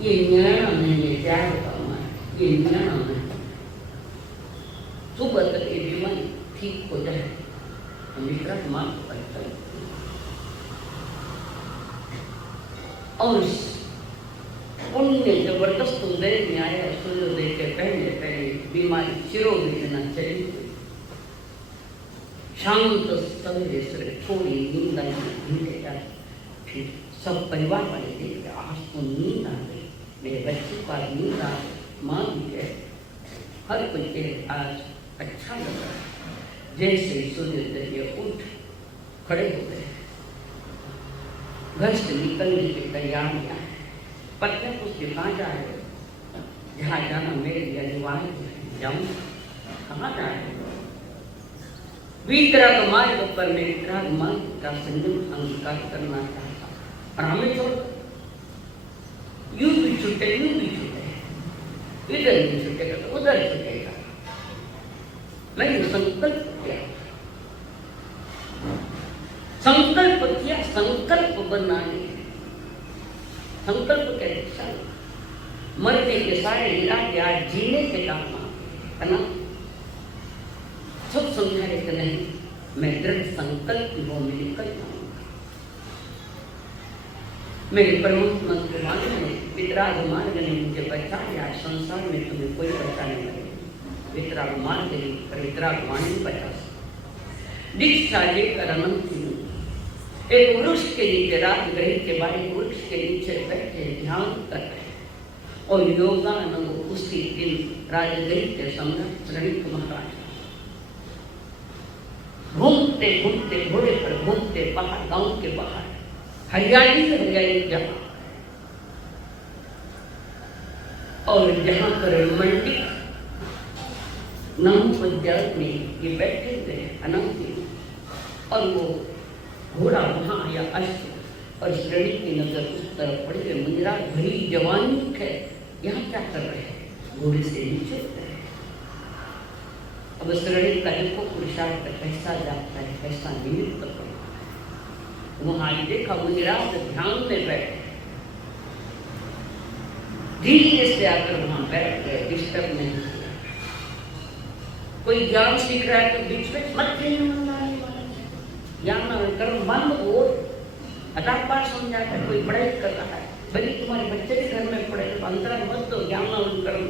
ये न्याणा नहीं त्याग पाऊंगा, ये न्याणा नहीं। सुबह तक ये बीमारी ठीक हो जाए तो मित्रा मान तो करता और पुण्य जबरदस्त उदय में आया। सूर्योदय के पहले पहले बीमारी चिरोवेदना चली गई। शांत सवेरे से थोड़ी नींद धीरे जाए, फिर सब परिवार वाले देख आज तो नींद आ गई, मेरे बच्चे का नींद आ गई, माँ भी गए, हर कोई कहे आज अच्छा लग रहा है। जैसे सूर्योदय उठ खड़े हो गए, घर से निकलने की तैयारियां हैं। पत्नी उसके कहाँ जा रहे हो? जहाँ जाना मेरे लिए अनिवार्य है, जाऊँ। कहाँ जा रहे हो? वितराग मार्ग पर मैं वितराग मार्ग का संयम अंगीकार करना चाहता हूँ और हमें छोड़ यूं भी छूटे, इधर भी छूटेगा तो उधर छूटेगा। मैंने संकल्प किया, संकल्प बनाने, संकल्प के दिशा मरने के सारे इरादे आज जीने के काम है ना। सब समझा रहे कि नहीं, मैं दृढ़ संकल्प वो में निकल जाऊंगा। मेरे परमात्मा के मार्ग में, वितराग मार्ग ने मुझे बचा लिया। संसार में तुम्हें कोई बचाने लगे, वितराग मार्ग ने पर वितराग वाणी बचा। दीक्षा लेकर अनंत एक वृक्ष के नीचे, रात ग्रह के बारे वृक्ष के नीचे बैठे ध्यान कर रहे और योगानंद उसी दिन राजगृह के सम्राट रणिक महाराज घूमते घूमते घोड़े पर घूमते बाहर, गांव के बाहर हरियाली जगह और जहां पर मंडी नाम पंचायत में ये बैठे हुए अनंत और वो घोड़ा वहां आया अश्व और श्रेणी की नजर उस तरफ पड़ी है। मुंजरा भरी जवानी है, यहाँ क्या कर रहे हैं? घोड़े से नीचे उतरे। अब श्रेणी का देखो पुरुषार्थ कैसा जाता है, कैसा निमित्त पड़ता है। वहां देखा मुंजरा ध्यान में बैठे, धीरे से आकर वहां बैठ गए, डिस्टर्ब नहीं किया। कोई ज्ञान सीख रहा है तो बीच में मत ज्ञान कर्म बंद हो, अर्थात बात समझाता है। कोई पढ़ाई कर रहा है, भले तुम्हारे बच्चे भी घर में पढ़े तो अंतरा मत दो, ज्ञान कर्म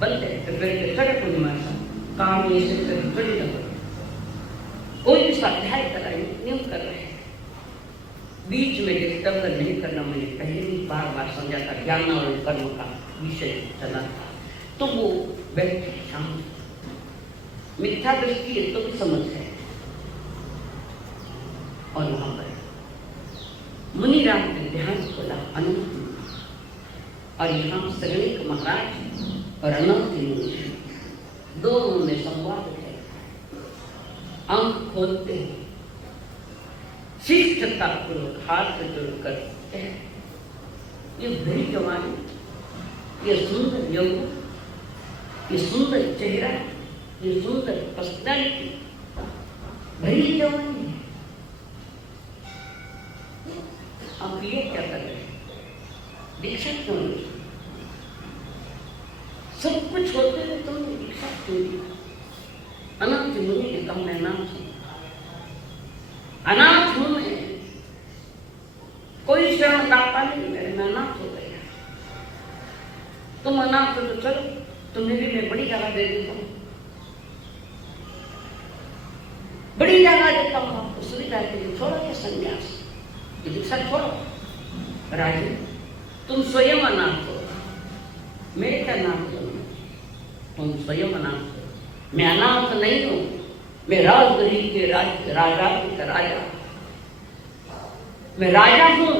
बंद है तो फिर सड़क को निमाशा काम ये से थोड़ी न करो। कोई भी स्वाध्याय कर रहा है, नियम कर रहे हैं, बीच में डिस्टर्ब नहीं करना। मैंने पहले भी बार बार समझाता, ज्ञान और कर्म का विषय चला था। तो वो बैठे शांत, मिथ्या दृष्टि है तो भी समझ है। और वहां पर मुनिराम ने ध्यान खोला अनंत, और यहाँ श्रेणिक महाराज और अनंत मुनि दोनों में संवाद है। आंख खोलते हैं, शिष्टता पूर्वक हाथ जोड़कर ये भरी जवानी, ये सुंदर यौवन, ये सुंदर चेहरा, ये सुंदर पर्सनैलिटी, भरी जवानी है। आप ये क्या कर रहे हैं? दीक्षा क्यों नहीं? सब कुछ होते हुए तुमने दीक्षा क्यों दी? अनाथ मुनि ने कहा मैं अनाथ हूं, अनाथ हूं मैं, कोई शरण दाता नहीं मेरे, मैं अनाथ हो गया। तुम अनाथ हो तो चलो तुम्हें भी मैं बड़ी जगह दे देता हूं, बड़ी जगह देता हूं आपको सुविधा के लिए। छोड़ो ये संन्यास, दीक्षा छोड़ो। राजू तुम स्वयं अनाथ हो, मैं क्या अनाथ हूं? तुम स्वयं अनाथ हो, मैं अनाथ नहीं हूं, मैं राजगरी के राजा का राजा, मैं राजा हूं।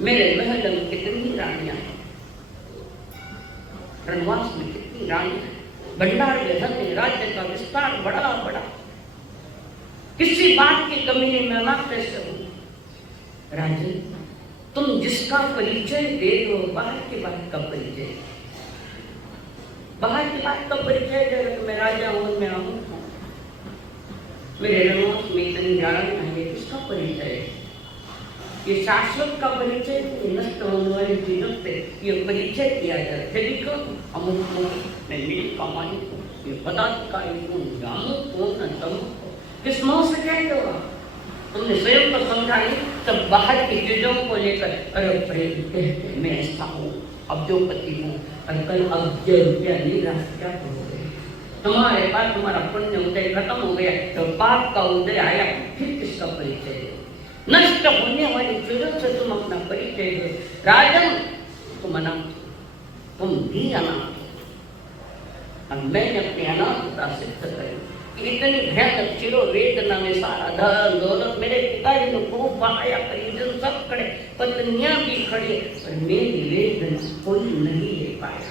मेरे महल में कितनी रानियां हैं, रणवास में कितनी रानियां हैं, भंडार में धन राज्य का विस्तार बड़ा बड़ा, किसी बात की कमी नहीं, मैं मानते हूं। राजन, तुम जिसका परिचय दे दो, बाहर की बात का परिचय, बाहर की बात का परिचय दे दो, मैं राजा हूं, मैं अमुक हूं, मेरे रणवास में इतनी रानियां हैं, किसका परिचय है? ये शाश्वत का परिचय नष्ट होने वाली चीजों से ये परिचय किया जाए। देखो अमुक हूं, मैं मेरी कमाई हूं, ये पदाधिकारी हूं, अमुक हूं, न तमुक हूं, किस मुंह से कहते हो? तुमने स्वयं को समझा नहीं, तब बाहर की चीजों को लेकर अरे प्रेम कहते मैं ऐसा हूँ, अब्जोपति हूँ, और कल अब्ज रुपया नहीं रहा, क्या करोगे? तुम्हारे पास तुम्हारा पुण्य उदय खत्म हो गया, तो पाप का उदय आया, फिर किसका परिचय? नष्ट होने वाली चीजों से तुम अपना परिचय दो। राजन, तुम अनाथ, तुम भी अनाथ, और मैंने अपनी अनाथता सिद्ध करी। इतनी भयानक चिरो वेदना में सारा धन दौलत मेरे पिताजी ने खूब बहाया, परिजन सब खड़े, पत्नियां भी खड़ी, पर मेरी वेदना कोई नहीं ले पाया।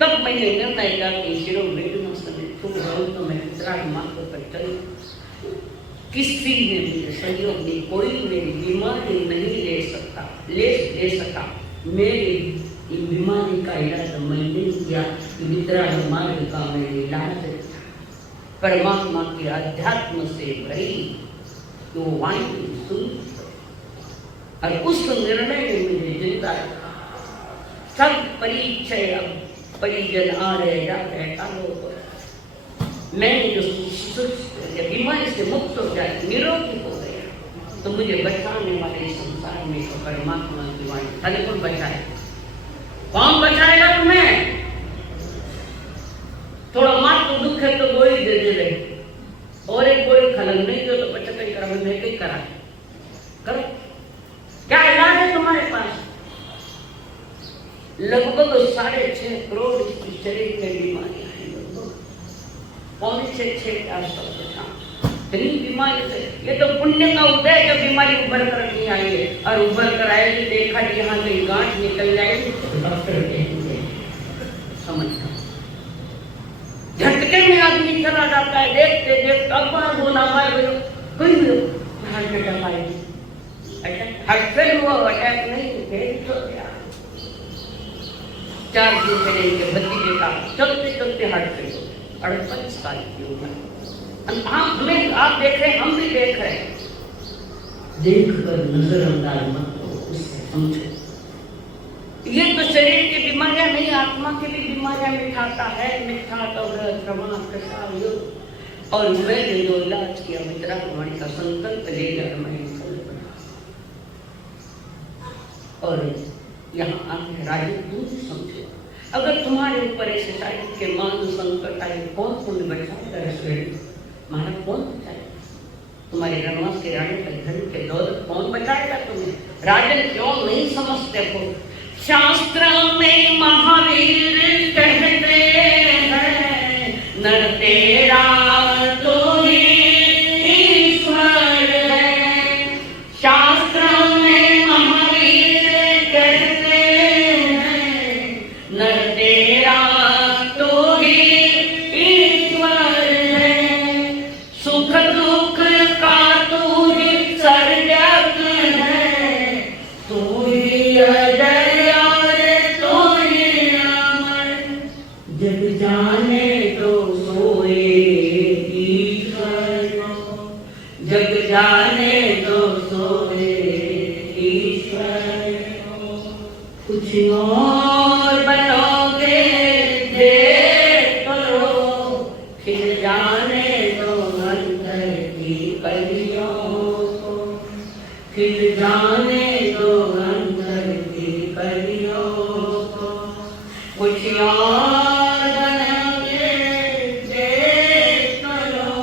तब मैंने निर्णय किया कि चिरो वेदना से छूट जाऊं तो मैं पितराज मार्ग पर चलूं। किसी ने मुझे सहयोग नहीं, कोई मेरी बीमारी नहीं ले सका। मेरी बीमारी का इलाज मैंने किया, वितरण मार्ग का मैंने इलाज किया। परमात्मा के अध्यात्म से भरी तो वाणी सुनी, और उस निर्णय ने मुझे जिंदा रखा। सब परिचय अब परिजन आ रहे जा रहे कालों, मैंने जो बीमारी से मुक्त हो जाए, निरोगी हो गया, तो मुझे बचाने वाले संसार में तो परमात्मा की वाणी। खाली कौन बचाए? कौन बचाएगा तुम्हें? थोड़ा मात को दुख है तो गोली दे दे रहे, और एक गोली खलन नहीं दो तो बच्चा कहीं करा, मैं कहीं करा करो। क्या इलाज है तुम्हारे पास? लगभग 6.5 करोड़ की शरीर में बीमारियां हैं, लगभग 5.6 इतनी बीमारी से। ये तो पुण्य का उदय जब बीमारी उभर कर नहीं आई है, और उभर कर आएगी, देखा यहाँ कहीं गांठ निकल जाएगी, डॉक्टर कहेंगे समझना। झटके में आदमी चला जाता है, देखते देखते अखबार होना पाए कोई भी हार्ट अटैक आएगी, हार्ट फेल हुआ, अटैक नहीं, फेल हो गया। 4 दिन पहले इनके भतीजे का चलते चलते हार्ट फेल हो गया, 48 साल की उम्र। आप देख रहे, हम भी देख रहे हैं, देख कर नजरअंदाज मत करो, उससे समझो। ये तो शरीर की बीमारियां नहीं, आत्मा की भी बीमारियां मिठाता है, मिठा तो और मैंने जो इलाज किया वितरागमणि का संकल्प लेकर मैं निकल पड़ा। और यहाँ आके राजू तुम समझो, अगर तुम्हारे ऊपर ऐसे शारीरिक के मान संकट आए, कौन पुण्य बचाएगा? महाराज कौन बचाएगा? तुम्हारे रणवास के रानी के धन के दौलत कौन बचाएगा तुम्हें? राजन क्यों नहीं समझते हो? शास्त्र में महावीर कहते हैं, नर तेरा तो ही ईश्वर है। शास्त्र में महावीर कहते हैं, नर तेरा तो ही ईश्वर है। सुख दुख का तू ही सर्जक है, तू ही अजय और बनोगे देख लो, खिल जाने दो अंदर की कलियों को, खिल जाने दो अंदर की कलियों को। कुछ और बनोगे देख लो,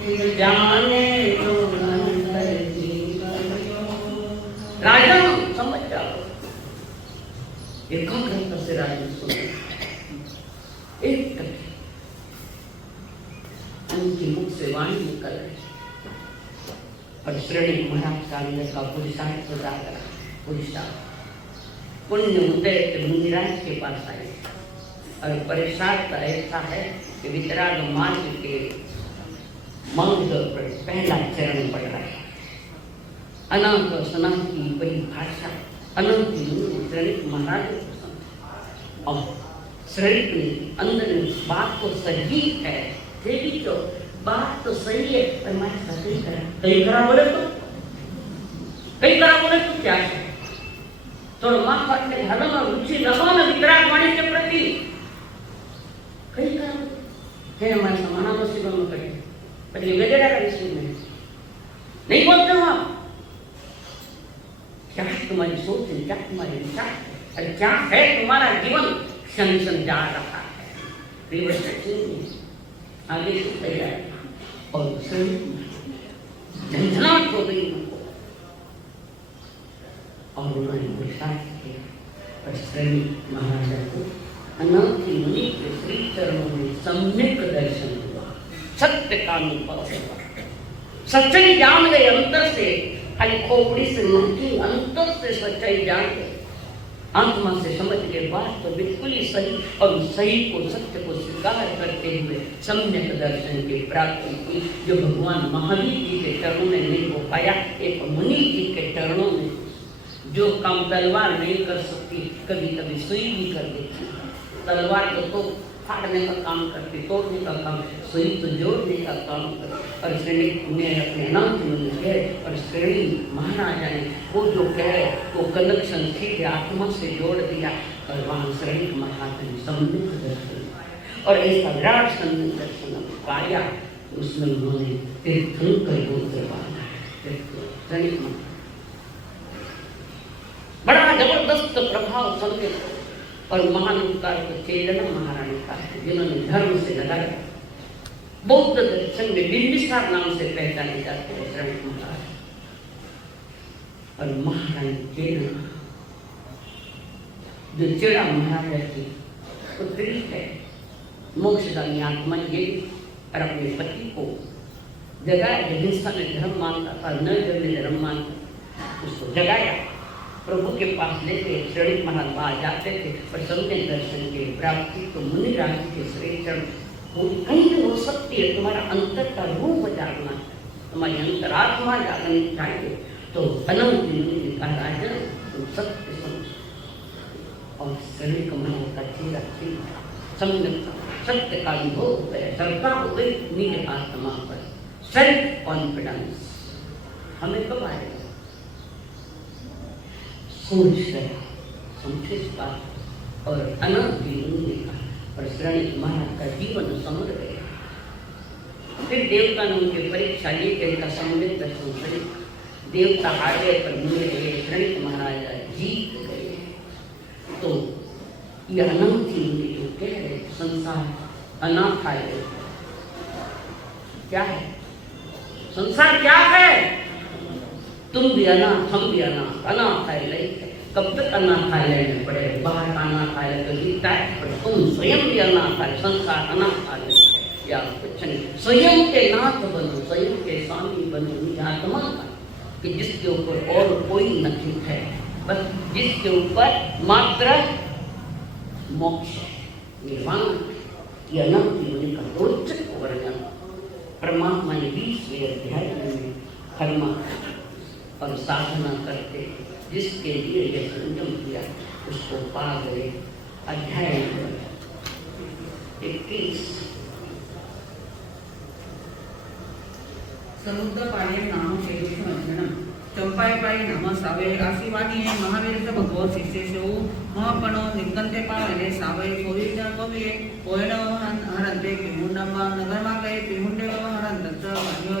खिल जाने दो अंदर की कलियों। राजा समझ जाओ, एकाग्रता से राजन सुनो, एक से वाणी निकल रही और श्रेणी महाराज का अंदर का पुरुषार्थ जागा पुरुषार्थ पुण्य उदय के मुनिराज के पास आए और पुरुषार्थ ऐसा है कि वितराग मार्ग के मंत्र पर पहला चरण पड़ रहा है। अनंत सनातन की बड़ी भाषा अनंत श्रेणी महाराज और श्रेणी के अंदर बात तो सही है, देवी तो बात तो सही है, पर मैं सही करा कहीं करा बोले तो क्या है? तो माँ अपने धर्म में रुचि लगाओ ना वितराग वाणी के प्रति कहीं करा है हमारे समाना मुसीबत में कटे पर ये गजरा का विषय नहीं बोलते हो आप। क्या है तुम्हारी सोच, क्या तुम्हारे विचार, अरे क्या है तुम्हारा जीवन क्षण क्षण जा रहा है, आगे से तैयार और झंझनाहट हो गई और उन्होंने पुरुषार्थ किया और श्रेणी महाराजा को अनंत मुनि के श्री चरणों में सम्यक दर्शन हुआ, सत्य का अनुभव हुआ, सच्चाई जान गए अंतर से, खाली खोपड़ी से नहीं अंतर से सच्चाई जान गए, आत्मा से समझ के बात तो बिल्कुल ही सही और सही को सत्य को स्वीकार करते हुए सम्यक दर्शन की प्राप्ति की, जो भगवान महावीर जी के चरणों में नहीं हो पाया, एक मुनि जी के चरणों में जो काम तलवार नहीं कर सकती कभी कभी सुई भी कर देती। तलवार तो फाड़ने का काम करती, तोड़ने का काम, सुई तो जोड़ने का काम करती। और श्रेणी ने अपने नाम के और श्रेणी महाराजा ने वो जो कहे वो कनेक्शन सीधे आत्मा से जोड़ दिया और वहाँ श्रेणी महाराजा ने सम्यक दर्शन और ऐसा विराट सम्यक दर्शन पाया, उसमें उन्होंने तीर्थंकर गोत्र बांधा है। श्रेणी बड़ा जबरदस्त प्रभाव सम्यक और महान उपकार को चेतना महारानी का है, जिन्होंने धर्म से लगाया। बौद्ध दर्शन में बिंबिसार नाम से पहचाने जाते हैं श्रेणी महाराज और महारानी चेतना जो चेड़ा महाराजा की पुत्री है, मोक्षदानी आत्मा ये और अपने पति को जगाया। जब हिंसा में धर्म मानता था, न जब धर्म मानता उसको जगाया, प्रभु के पास लेके श्रेणी महाराज बाहर जाते थे पर सम्यक दर्शन के प्राप्ति तो मुनि राज के श्रेणी चरण कहीं हो सकती है। तुम्हारा अंतर का रूप जागना, तुम्हारी अंतरात्मा जागनी चाहिए। तो अनंत मुनि ने कहा राजन तुम सत्य समझो और श्रेणी का मन का चेहरा सम्यक सत्य का अनुभव हो गया, श्रद्धा हो गई निज आत्मा पर, सेल्फ कॉन्फिडेंस हमें कब आएगा? समझे इस बात और अनंत ने कहा और श्रेणी महाराज का जीवन समझ गया। फिर देवता ने उनके परीक्षा लेकर इनका सम्यक दर्शन करे, देवता हार गए पर मुनि गए, श्रेणी महाराजा जीत गए। तो यह अनंत मुनि जो कह रहे संसार अनाथ है, क्या है संसार? क्या है? तुम भी अनाथ, हम भी अनाथ, अनाथालय है। कब तक अनाथालय में पड़े? बाहर का अनाथालय तो दिखता है पर तुम स्वयं भी अनाथालय, संसार अनाथालय है या कुछ नहीं। स्वयं के नाथ बनो, स्वयं के स्वामी बनो निज आत्मा का, कि जिसके ऊपर और कोई नहीं है, बस जिसके ऊपर मात्र मोक्ष निर्वाण। यह अनंत मुनि का रोचक वर्णन परमात्मा ने 20वें अध्याय में कर्मा और साधना करते जिसके लिए यह संयम किया उसको पा गए। अध्याय 21 समुद्र पाणी नाम शेष वंदनम चंपाई पाई नम सावे आशीवानी है महावीर से भगवत शिष्य से महापणो निकंते पावने सावे कोई न कविए कोयण हरंते पिहुंडम नगर मा गए पिहुंडे हरंत अन्यो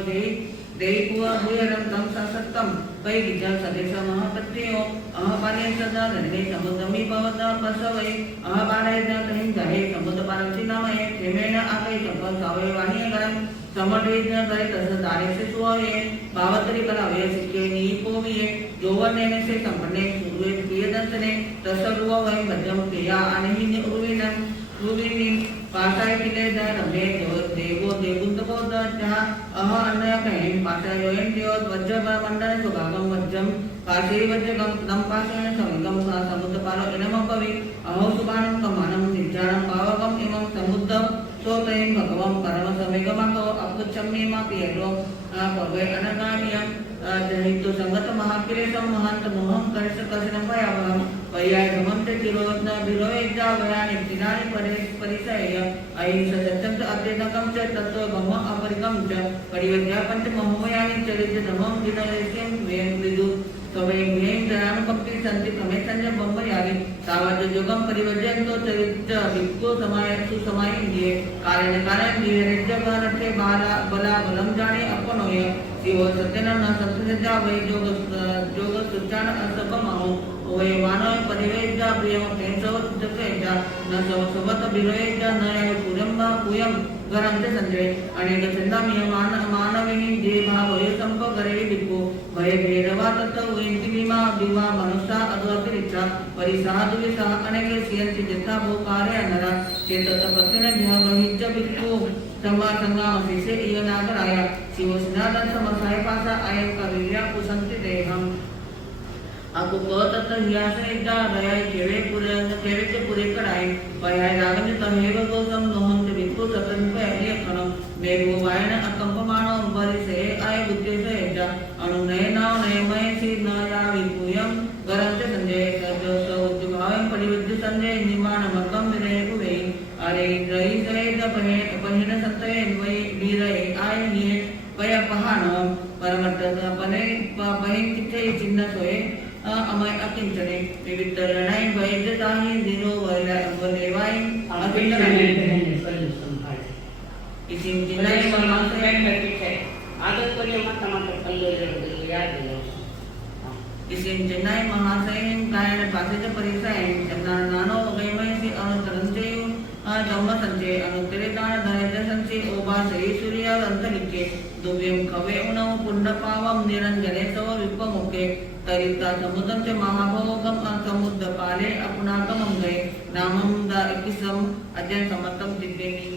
देकुआ हुयरं तम सत्तम कई विचार सदेश महापत्रियो अहपारे सदा धन्य समुद्रमी भवता पसवै अहपारे कहीं गहे समुद्र पारंसी नामये प्रेमेण आके चपल सावे वाणी गरम समटे न करे तस तारे से सुवे भावतरी करावे सिक्के नी कोविये जोवने ने से संपन्ने सुवे प्रिय दर्शने तस रुवा वै मध्यम प्रिया अनहि उर्विनम रुविनी पासाय किले रमे देवो देवुंतबोधः अह अन्नयकैं पासायोयन्त्यो वज्रमण्डलं सुभागं वज्रं पाशे वज्रगं तदं पाशेन समिगं समुद्रपालो इनमपवि अहो सुबाणं कमानं निज्जानं पावकम् इमं समुद्रं सोतयं भगवं परमसमेगमको अपुच्छम्मीमा पियलो पवे अनगामियं जहितो संगत महाकिलेशं महंत मोहं कर्ष कसिनं भयावहं वैयागमं ते तिरोधन विरोयजा वयानि तिनानि परिसय अहिंस सत्यं च अत्यनकं च तत्त्वगम अपरिकं च परिवज्ञा पञ्चमहोयानि चरित्र धमं दिनलेस्यं वें विदु तवे वें दयानुपक्ति सन्ति कमे संजय बम्बयानि तावत् योगं परिवज्यन्तो चरित्र भिक्खु सुसमायिन्दिये कालेन कालेन निरज्जगरथे बाला बला बलं जाने अपनोय शिव सत्यन न संसजा वै जोग सुचान असपमाओ वै मानव परिवेजा प्रियम तेंसव जकेजा न सवत विरोयजा न पुरंबा पुयम गरंते संजय अनेक चंदामिय मानविनी जे भावय संप करे विपो भय भेदवा तत्व वेंतिमा दिवा मनुष्य अद्वतिरिचा परिसाधु विसा अनेक सियंति जथा भो कार्य नरा चेतत पत्न ध्यागहिच विपो संगा संगा असिसे इयनागराया शिवस्नादन समसाय पासा आय कविया कुसंति देहम aku kota terhiasa ida raya cewek pure kadai bayai ragan tamheva gosam nohon tebiku satan pe ali kanam meru vayana akam pamano umbari se ay buddhe se ida anu nayna naymay si naya vipuyam garante sanjay sajo saudjubhavam parividya sanjay nimana makam vireku vei are rai se ida pahina sattay vai dirai ay niye paya pahano paramatta pane pahin kithe chinna soe Amay अकिंचने विविध लड़ाई वैद्यताहि दिनो वलेवाई अकिंचने इसी जिनाई मनासे आदत करिए मत कल्लो याद लो इसी जिनाई महाशय गायन पासे परिसय चंदन नानो वगैमय से अनुतरंचे धम्म संचय अनुत्तरेदान धनज संचय ओबा सही सूर्य अंतरिके दुव्यम खवे उनौ पुंडपावम निरंजने सव विपमुखे तरिता समुद्रं च महाभोगम समुद्र पाले अपनाकम गए नामम दा इकिसम अजय समतम दिव्यनी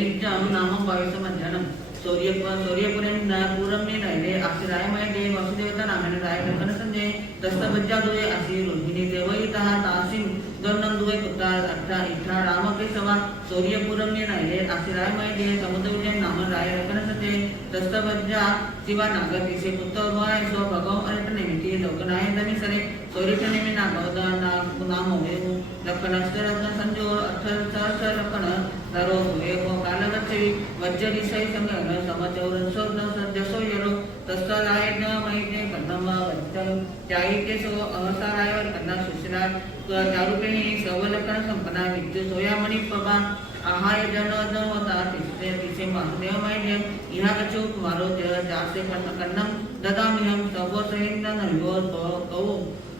नित्यम नामम वायुसम अध्ययनम सूर्यपुरम पूरम में रहले आशिराय मय देव वसुदेवता नामेन राय लखन संजय दस्तबज्जा दुए आशी रोहिणी देवई तहा तासिम गणन दुए कुत्ता अट्ठा इठा राम के सवा सूर्यपुरम में रहले आशिराय मय देव समुद्र विजय नाम राय लखन संजय दस्तबज्जा शिवा नागर तिसे पुत्र वाय सो भगव अरट निमिति लोकनाय दनि सरे सूर्य निमि नागवदा नाम होवे लखन अक्षर संजो अक्षर सहस्र लखन दरो हुए को कालगच्छे वज्र दिशै संग समचौरन सौद सजसो यरो तस्तराय न मयने कन्नमा वच्चम जायके सो अहसाराय कन्ना सुशिला चारुपे सवलकन संपना विद्यु सोयामणि पबा आहाय जन नवता तिसे महादेव मयने इहा कछु कुमारो जासे कन्नम ददामिहं सवो सहिन्न नयो कौ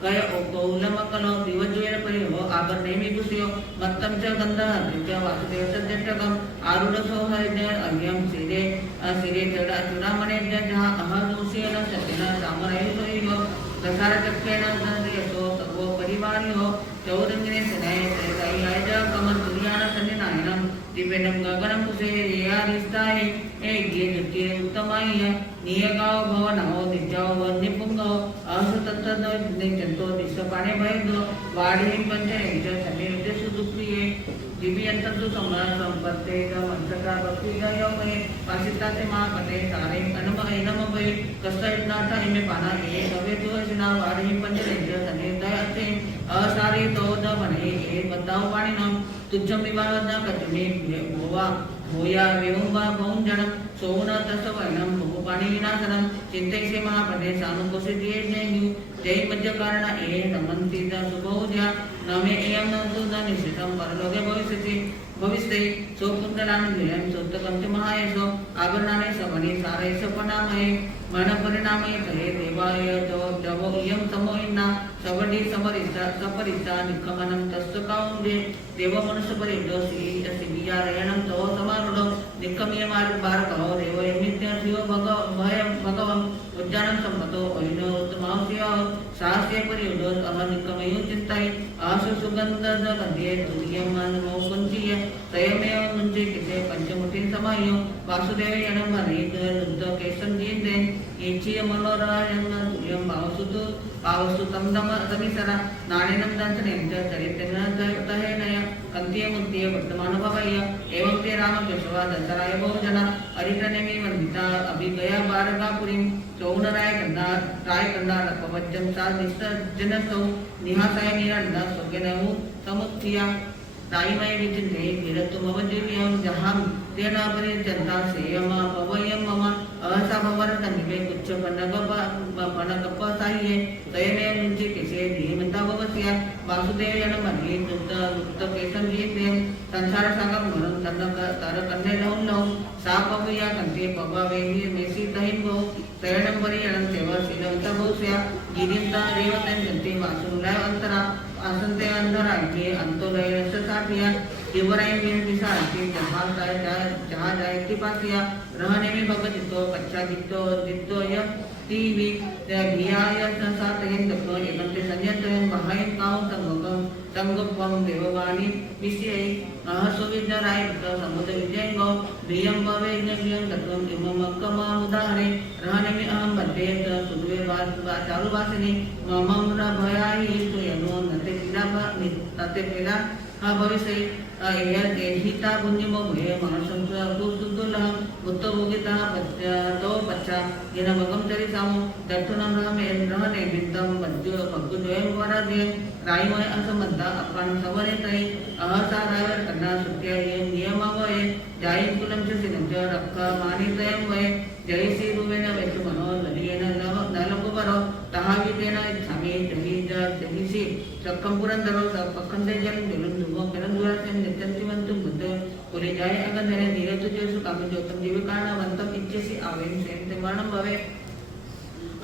कय कौलमकलो दिवज्वेन परिहो आभरणेमि भूषयो मत्तं च गन्धः च वासुदेव सज्जटकम् आरूढसो हरिजय अह्यं सिरे सिरे चूडामणे जहा अहदूषेण सत्येन सामरयुतो दशारचक्रेण धनयसो सर्वो परिवारियो चौरंगिने सनय सैयाय कमल तुर्याण सन्निनायनम दिव्यनं गगनं कुसे यारिस्ताय ये नृत्ये उत्तमाय नियगाव भवनाओ निजाव वन्यपुंगो असतत्तद निचंतो दिशपाने भयदो वाढी पंचयंच समीरते सुदुप्रिये दिव्यंतु संपत्ते मंत्रका भक्ति गयोगे पासिताते महापते सारे अनमय नमवे कस्तयनाथ इमे पाना ए कवे तो सिना वाढी पंचयंच समीरते अते असारी तो द बने ए बताओ वाणी नाम तुझम विवाह न कतमे भोवा भोया वेवंबा बहुजनम सोना तसवनम बहुपाणी विनाशनम चिंतैसे महापदे सानुकोसे दिए जयु जय मध्य कारण ए नमन्ति द सुभोज्या नमे एयं नतु द निश्चितं परलोके भविष्यति सो कुंडलान विलयं सोत्तकं च महायशो आभरणाने सवनि सारे सपनामये मन परिणामे तहे देवाय जवो इयं तमो इन्ना सवडी समरिता सपरिता निकमनं तस्तकाउंदे देव मनुष्य परिदो सी वियारयणं तो समारुडो निकमिय मार्ग बार कहो देव यमित्य शिव भगवं उज्जानं सम्पतो अहिनो उत्तमावस्यो साहस्य परियुडो अहनिकमयो चिन्ताय आसु सुगंधद कंधिये तुल्यं मानमो कुंजीय तयमेव मुंजे किसे पंचमुखी समायो वासुदेव यनं हरित रुद्र केशं जीते येचिय मनोरायं तुल्यं पावसुतं दमिसरा नाणेनं दंशनें च चरितेन तहेनय कंतिय मुक्तिय वर्तमान भवय एवं ते राम केशवा दशराय बहुजना हरितनेमि वंदिता अभिगया बारकापुरीं चौनराय कंदा रपवज्जं सा निस्तजनसौ निहासाय निरंदा स्वगेनहु समुत्थिया ताईमय विचिन्ते निरतुमवजीव्यं जहां तेना परिचन्ता सेयमा पवयं मम अहसा भवरतनिवे कुच्छपनगपसाये तयमे मुंचे केसे धीमता भवस्या वासुदेव यनमनि दुक्त केसं जीते संसार सागर म्हणून तर कन्ने लावून सा पवया कंते पवावेही मेसी दहिंगो तयणं परी यनं सेवा शीलवंता भवस्या गिरिंता रेवतन जंते वासुलाय अंतरा आसंते अंतराज्ञे अंतोलयस्य साथिया युवराय में विसारती जहाँ जाए पासिया रहने में भगतितो पश्चादितो दितो य तीवी भियाय संसातयं तत्व एकंते संयतयं महायं काउ संगपम देववाणी विषय अहसुविद्यराय समुद्र विजयंगो भियं भवे ज्ञं तत्वं इममक्कमामुदाहरे रहने में अहं बद्धेत सुद्वे चारुवासिनी ममं भयाहि तुयनो नते पिला भविष्य हिता पुण्यमो भये मनसंसुदुलः उत्तभोगिता तो पच्चा येन भगं चरितामो दक्षुणं रहने विद्दं भग्गुद्वयं वरादे रायमय असमद्दा अपन सवरे तय अहसा रायवर कन्ना सुत्या ये नियमावये जायं कुलं च सिनं च रक्का मानितयं वये जय श्री रूपेण वैश्व मनो ललियेन नलकुबरो तहावितेन इच्छामि जहिषि चक्कं पुरंदरो पखंडे जन दिलं दुगो पेरं दुरासें नित्यंतिमंतु बुद्ध पुरे जाय अगंधरे धीरतु जेसु कामज्योतं जीविकाणवन्तं इच्छसि आवेन सेन्ते मरणं भवे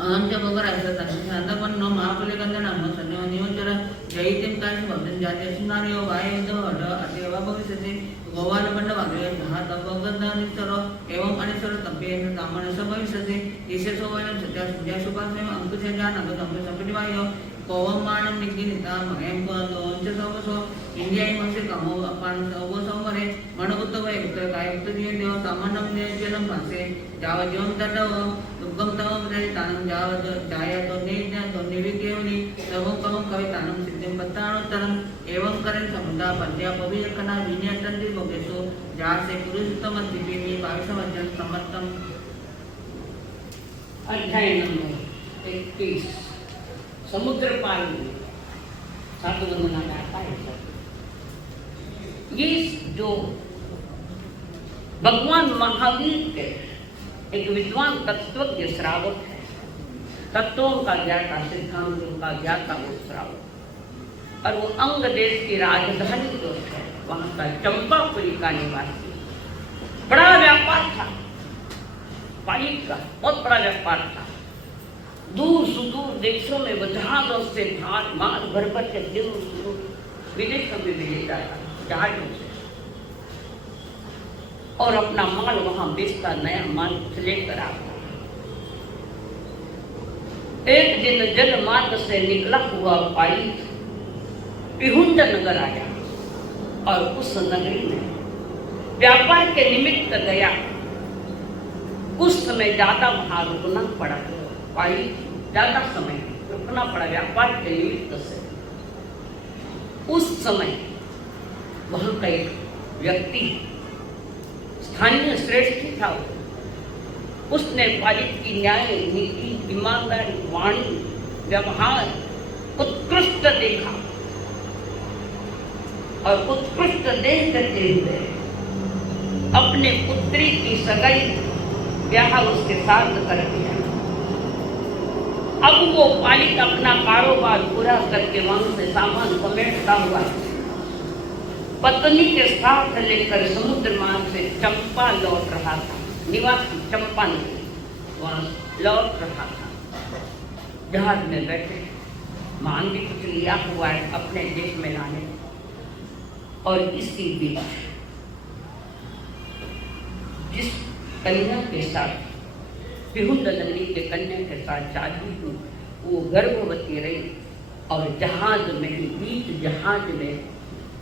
अहं च भवराजः तन्नपन्नो महाफलकन्दनं सन्यो नियोजर जयितिं काशि भवनं जाते सुनार्यो वायुदो हड अत्यवा भविष्यति गोवालपण्डवादय महातपगन्धानिस्तरो एवं अनिसर तप्येन तामनस भविष्यति ईशेषो वयं सत्या सुजासुपास्मेव अंकुशजानगतं संपटिवायो कोवमानं निगिनिता मयं दोंच सवसो इंडियाई मसे कमो अपन सवो समरे मनगुत्तवय उत्तरकाय उत्तरियो सामान्यं नियजनं पासे जावज्यों तडव दुर्गम तव प्रदितानं जावद जायतो नेज्ञ तो निविकेवनि तवं कवं कवितानं सिद्धिं पत्तानोत्तरम् एवं करें समुदा पद्या पवियकना विन्यतन्ति भोगेषु जासे पुरुषोत्तमद्विपीनि 22 वचन समर्थम अध्याय नंबर 21 समुद्र पार साधु वंदना में आता है। ये जो भगवान महावीर के एक विद्वान तत्वज्ञ श्रावक है, तत्वों का ज्ञाता, सिद्धांतों का ज्ञाता वो श्रावक, और वो अंग देश की राजधानी जो है वहां का चंपापुरी का निवासी। बड़ा व्यापार था, पाइप का बहुत बड़ा व्यापार था। दूर सुदूर देशों में जहाजों से माल भर भर के विदेशों में भेजा जाता जहाजों से, और अपना माल वहां बेचता, नया माल लेकर आता। एक दिन जल मार्ग से निकला हुआ पाइप पिहुंड नगर आया और उस नगरी में व्यापार के निमित्त गया। उस समय ज्यादा वहां रुकना पड़ा, पाइप ज्यादा समय रुकना पड़ा व्यापार के निमित्त से। उस समय वहां का एक व्यक्ति स्थानीय श्रेष्ठी था, उसने पालित की न्याय नीति, ईमानदारी, वाणी, व्यवहार उत्कृष्ट देखा और उत्कृष्ट देख करके हुए अपने पुत्री की सगाई ब्याह उसके साथ कर दिया। अब वो पालित अपना कारोबार पूरा करके वहां से सामान समेटता हुआ पत्नी के साथ लेकर समुद्र मार्ग से चंपा लौट रहा था। निवासी चंपा वहां लौट रहा था। जहाज में बैठे मान भी कुछ लिया हुआ है अपने देश में लाने, और इसी बीच जिस कन्या के साथ पिहुंड नदी के कन्या के साथ शादी हुई, वो गर्भवती रही और जहाज में ही, बीच जहाज में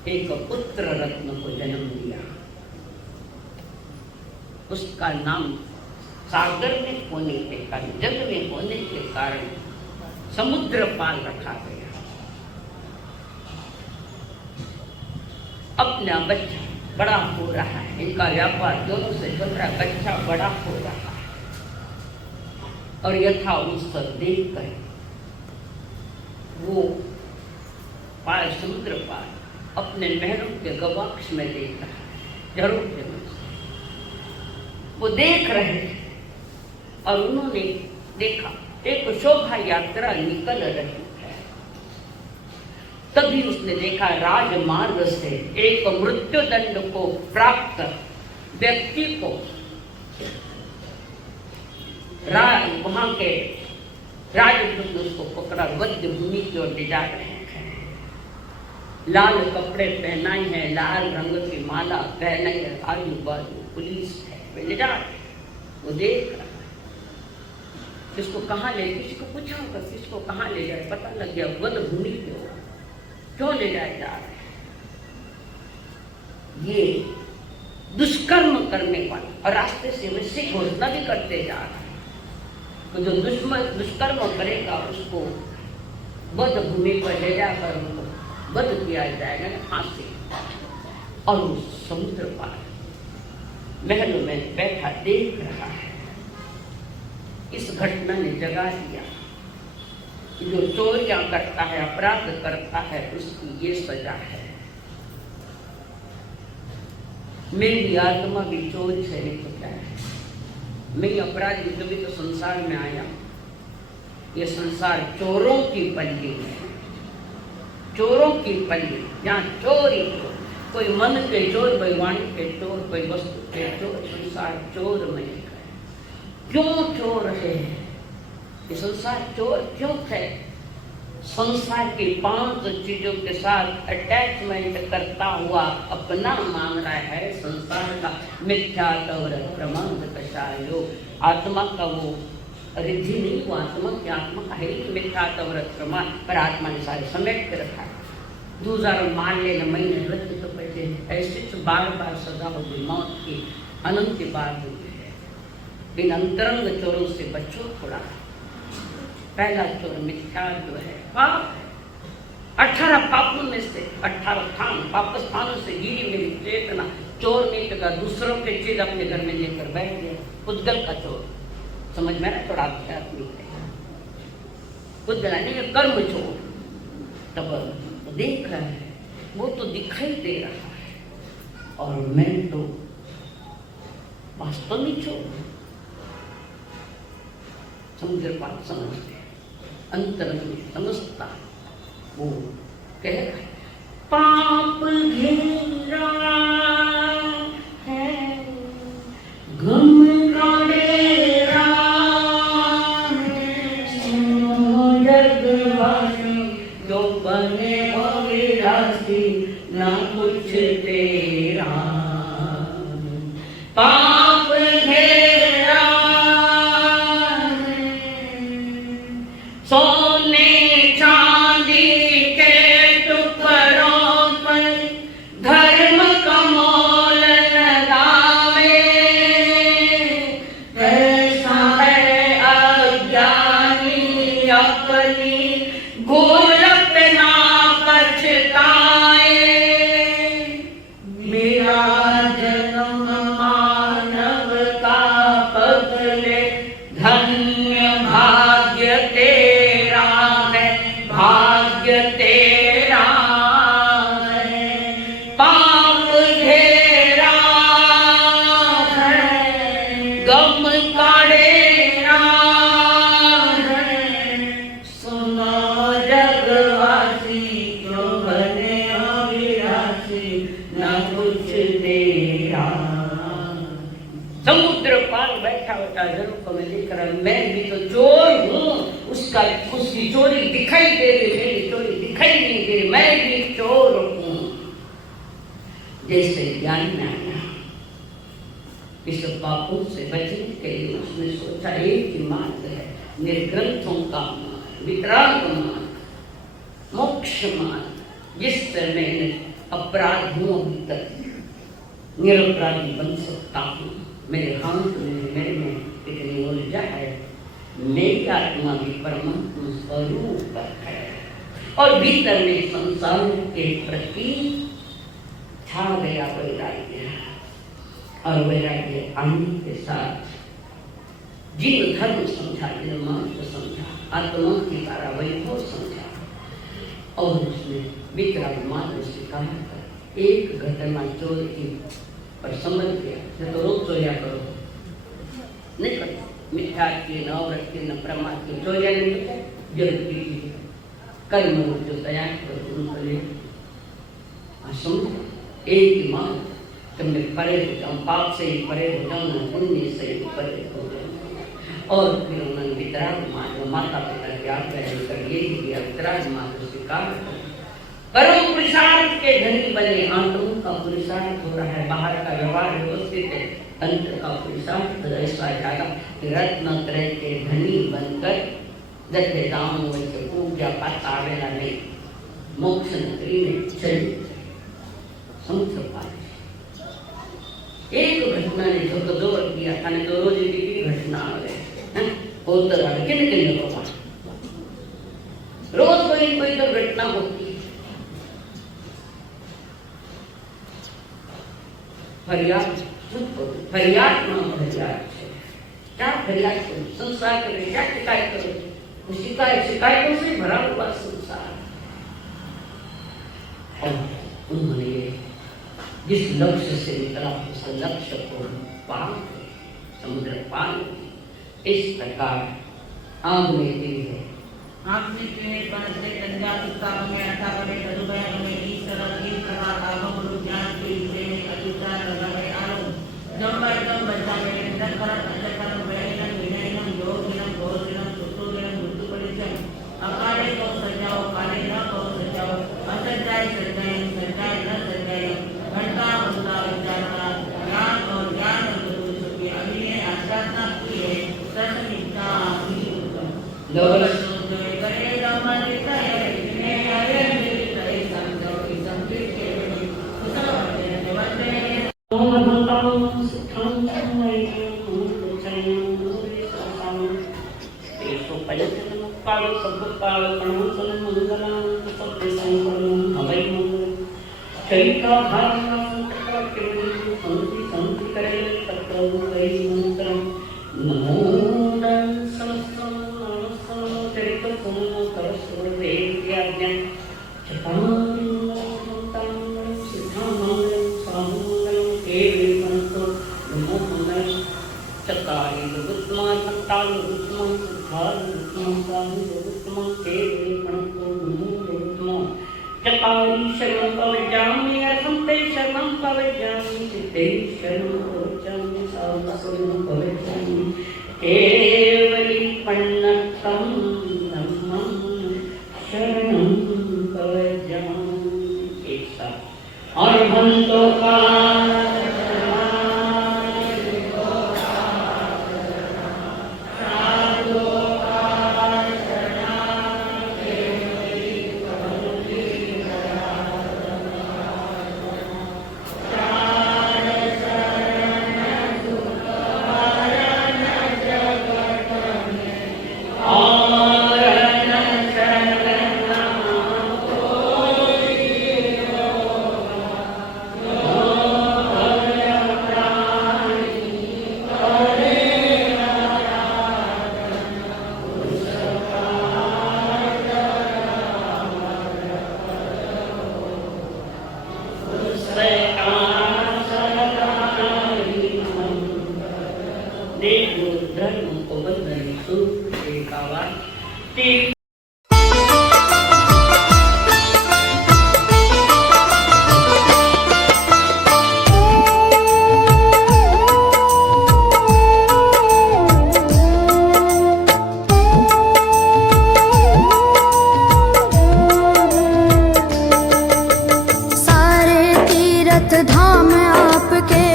एक पुत्र रत्न को जन्म दिया। उसका नाम सागर में होने के कारण, जल में होने के कारण समुद्र पाल रखा गया। अपना बच्चा बड़ा हो रहा है, इनका व्यापार दोनों से चल रहा है, बच्चा बड़ा हो रहा है और यथा अवसर देख कर वो पार समुद्र पार अपने महलों के गवाक्ष में देख रहा है, जरूर जरूर वो देख रहे थे और उन्होंने देखा एक शोभा यात्रा निकल रही है। तभी उसने देखा राजमार्ग से एक मृत्युदंड को प्राप्त व्यक्ति को वहां के राजदूत उसको पकड़ा, वध्य भूमि की ओर ले जा रहे हैं। लाल कपड़े पहनाए हैं, लाल रंग की माला पहनाई है, आजू बाजू पुलिस है, वे ले जा रहे, वो देख रहा है। किसको कहाँ ले, किसी को पूछा होगा किसको कहाँ ले जाए, पता लग गया वध भूमि पे हो, क्यों ले जाए जा रहे हैं। ये दुष्कर्म करने वाला, और रास्ते से वैसे घोषणा भी करते जा रहा है तो जो दुष्कर्म करेगा उसको वध भूमि पर ले जाकर उनको वध किया जाएगा फांसी। और वो समुद्र पार महल में बैठा देख रहा है। इस घटना ने जगा दिया कि जो चोरियां करता है, अपराध करता है, उसकी ये सजा है। मेरी आत्मा भी चोर से नहीं तो क्या है, मैं अपराधी तभी तो संसार में आया। ये संसार चोरों की पल्ली है, चोरों की पल्ली, जहाँ चोरी चोर, कोई मन के चोर, कोई वाणी के चोर, कोई वस्तु के चोर, संसार चोर में है। क्यों चोर है ये संसार? चोर क्यों है? संसार की 5 चीजों के साथ अटैचमेंट करता हुआ अपना मान रहा है संसार का मिथ्या तवर प्रमाद कषायो। आत्मा का वो रिद्धि नहीं, वो आत्मा की आत्मा का है ही मिथ्या तवर प्रमाद, पर आत्मा ने सारे समेट के रखा है। 2000 मान लेना महीने रखते तो पैसे ऐसे तो बार बार सजा होगी, मौत की अनंत बार होती है। इन अंतरंग चोरों से बचो थोड़ा। पहला चोर मिथ्या जो है पाप है। 18 पापों में से 18 पाप स्थानों से गिरी मेरी चेतना। चोर नहीं टका, दूसरों के चीज अपने घर में लेकर बैठ गया, उद्गल का चोर। समझ में ना, थोड़ा आध्यात्मिक है। उद्गल नहीं, कर्म चोर। तब तो देख रहा है, वो तो दिखाई दे रहा है और मैं तो वास्तव में चोर। समुद्र पार समझते, अंतर में समझता, वो कह रहा है पाप घेरा है, गम का डेरा है, जगवासी जो बने अविनाशी, ना कुछ तेरा। पाप घेरा सोने चांदी के टुकड़ों पर धर्म का मोल लगावे। कैसा है अज्ञानी अपनी भूल पे ना पछताए। मेरा जन्म मानव का बदले, धन्य भाग्य तेरा है, भाग्य तेरा है। पाप घेरा है, गम का डेरा है, सुनो जगवासी क्यों बने अविनाशी, न कुछ तेरा। समुद्र पार बैठा होता जरूर को मैं देख रहा, मैं भी तो चोर हूँ। उसकी चोरी दिखाई दे रही, मेरी चोरी दिखाई नहीं दे रही, मैं भी चोर हूँ। जैसे ज्ञान में आया इस पापों से बचने के लिए उसने सोचा एक ही मार्ग है, निर्ग्रंथों का मार्ग, वितराग मार्ग, मोक्ष मार्ग, जिससे मैं अपराध हूँ अभी तक निरपराधी बन सकता हूँ। मेरे हाथ में, मेरे में इतनी ऊर्जा है, मेरी आत्मा भी परमात्मा स्वरूप है और भीतर में संसार के प्रति छा गया वैराग्य। और वैराग्य आने के साथ जिन धर्म समझा, जिन मार्ग समझा, आत्मा की तारा वैभव समझा और उसने वितराग मार्ग स्वीकार कर एक घटना चोर की पर समझ गया। तो रोज चोरिया करो, नहीं करते, मिथ्या की, न औरत की, न प्रमाद की, चोरिया नहीं करते, जरूर की कर्म जो तैयार करो उनको ले समझो एक ही मार्ग, तो मैं परे हो जाऊँ, पाप से ही परे हो जाऊँ, न पुण्य से ही परे हो जाऊँ। और फिर उन्होंने वितराग मार्ग, माता पिता की आज्ञा लेकर ये ही किया, वितराग मार्ग स्वीकार परम पुरुषार्थ के धनी बने। आंतरों का पुरुषार्थ हो रहा है, बाहर का व्यवहार व्यवस्थित है, अंतर का पुरुषार्थ ऐसा जाएगा कि रत्न त्रय के धनी बनकर जैसे दान वैसे पूजा पाठ आवेला नहीं, मोक्ष नगरी में चले समझ पाए। एक घटना ने जो दो किया था, ने तो रोज की घटना आवे होता रहा, किन किन लोगों रोज कोई तो घटना होती है। फरियाद फरियाद ना फरियाद है, क्या फरियाद करो, संसार करो, क्या शिकायत करो, शिकायतों से भरा हुआ संसार। और उन्होंने जिस लक्ष्य से निकला उस लक्ष्य को पार समुद्र पार, इस प्रकार आपने दी है। आपने किए पर से तंजा उत्साह में अथा बने तरुभय में ईश्वर की प्रकार आगम गुरु ज्ञान के विषय में अतुचा लगाए आलो जम्बाई दम बच्चा में दखरत अचकरम वैनम विनयनम योगिनम भोजनम सुतुलिनम मृत्यु परिचय अकाले को सजाओ, काले न को सजाओ, असजाए सजाए, सजाए न सजाए, घंटा बंदा विचारना ज्ञान और ज्ञान और गुरु सुखी अभिनय आध्यात्म की है ससनिष्ठा लोग धाम आपके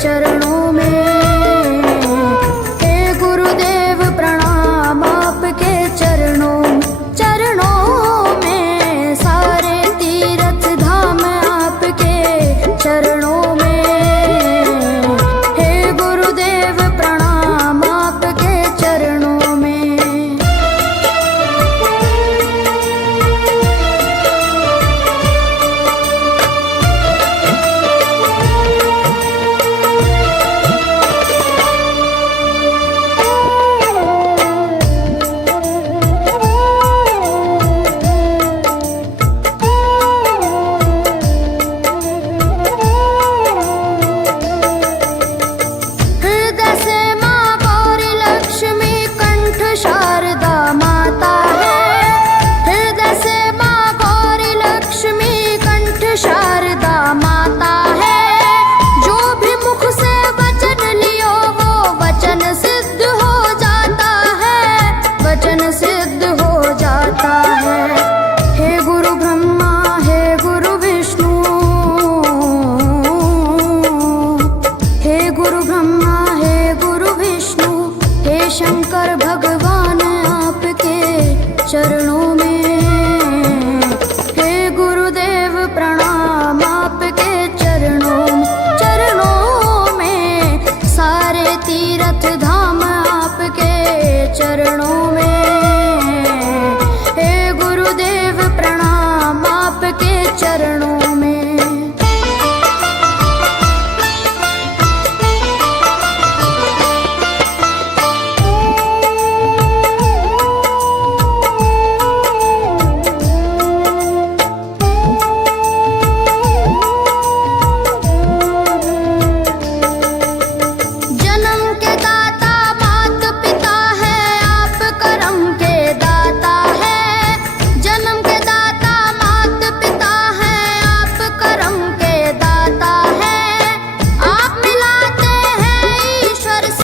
चरणों में चरणों में। हे गुरुदेव प्रणाम आपके चरणों में। हृदय से माँ गौरी लक्ष्मी कंठ शारदा माता है। हृदय से माँ गौरी लक्ष्मी कंठ शारदा माता है। जो भी मुख से वचन लियो वो वचन सिद्ध हो जाता है, वचन सिद्ध हो जाता है। हे गुरु ब्रह्मा हे गुरु विष्णु, हे गुरु ब्रह्मा हे गुरु विष्णु, हे शंकर भगवान आपके चरणों में। हे गुरुदेव प्रणाम आपके चरणों में। सारे तीर्थ धाम आपके चरणों में।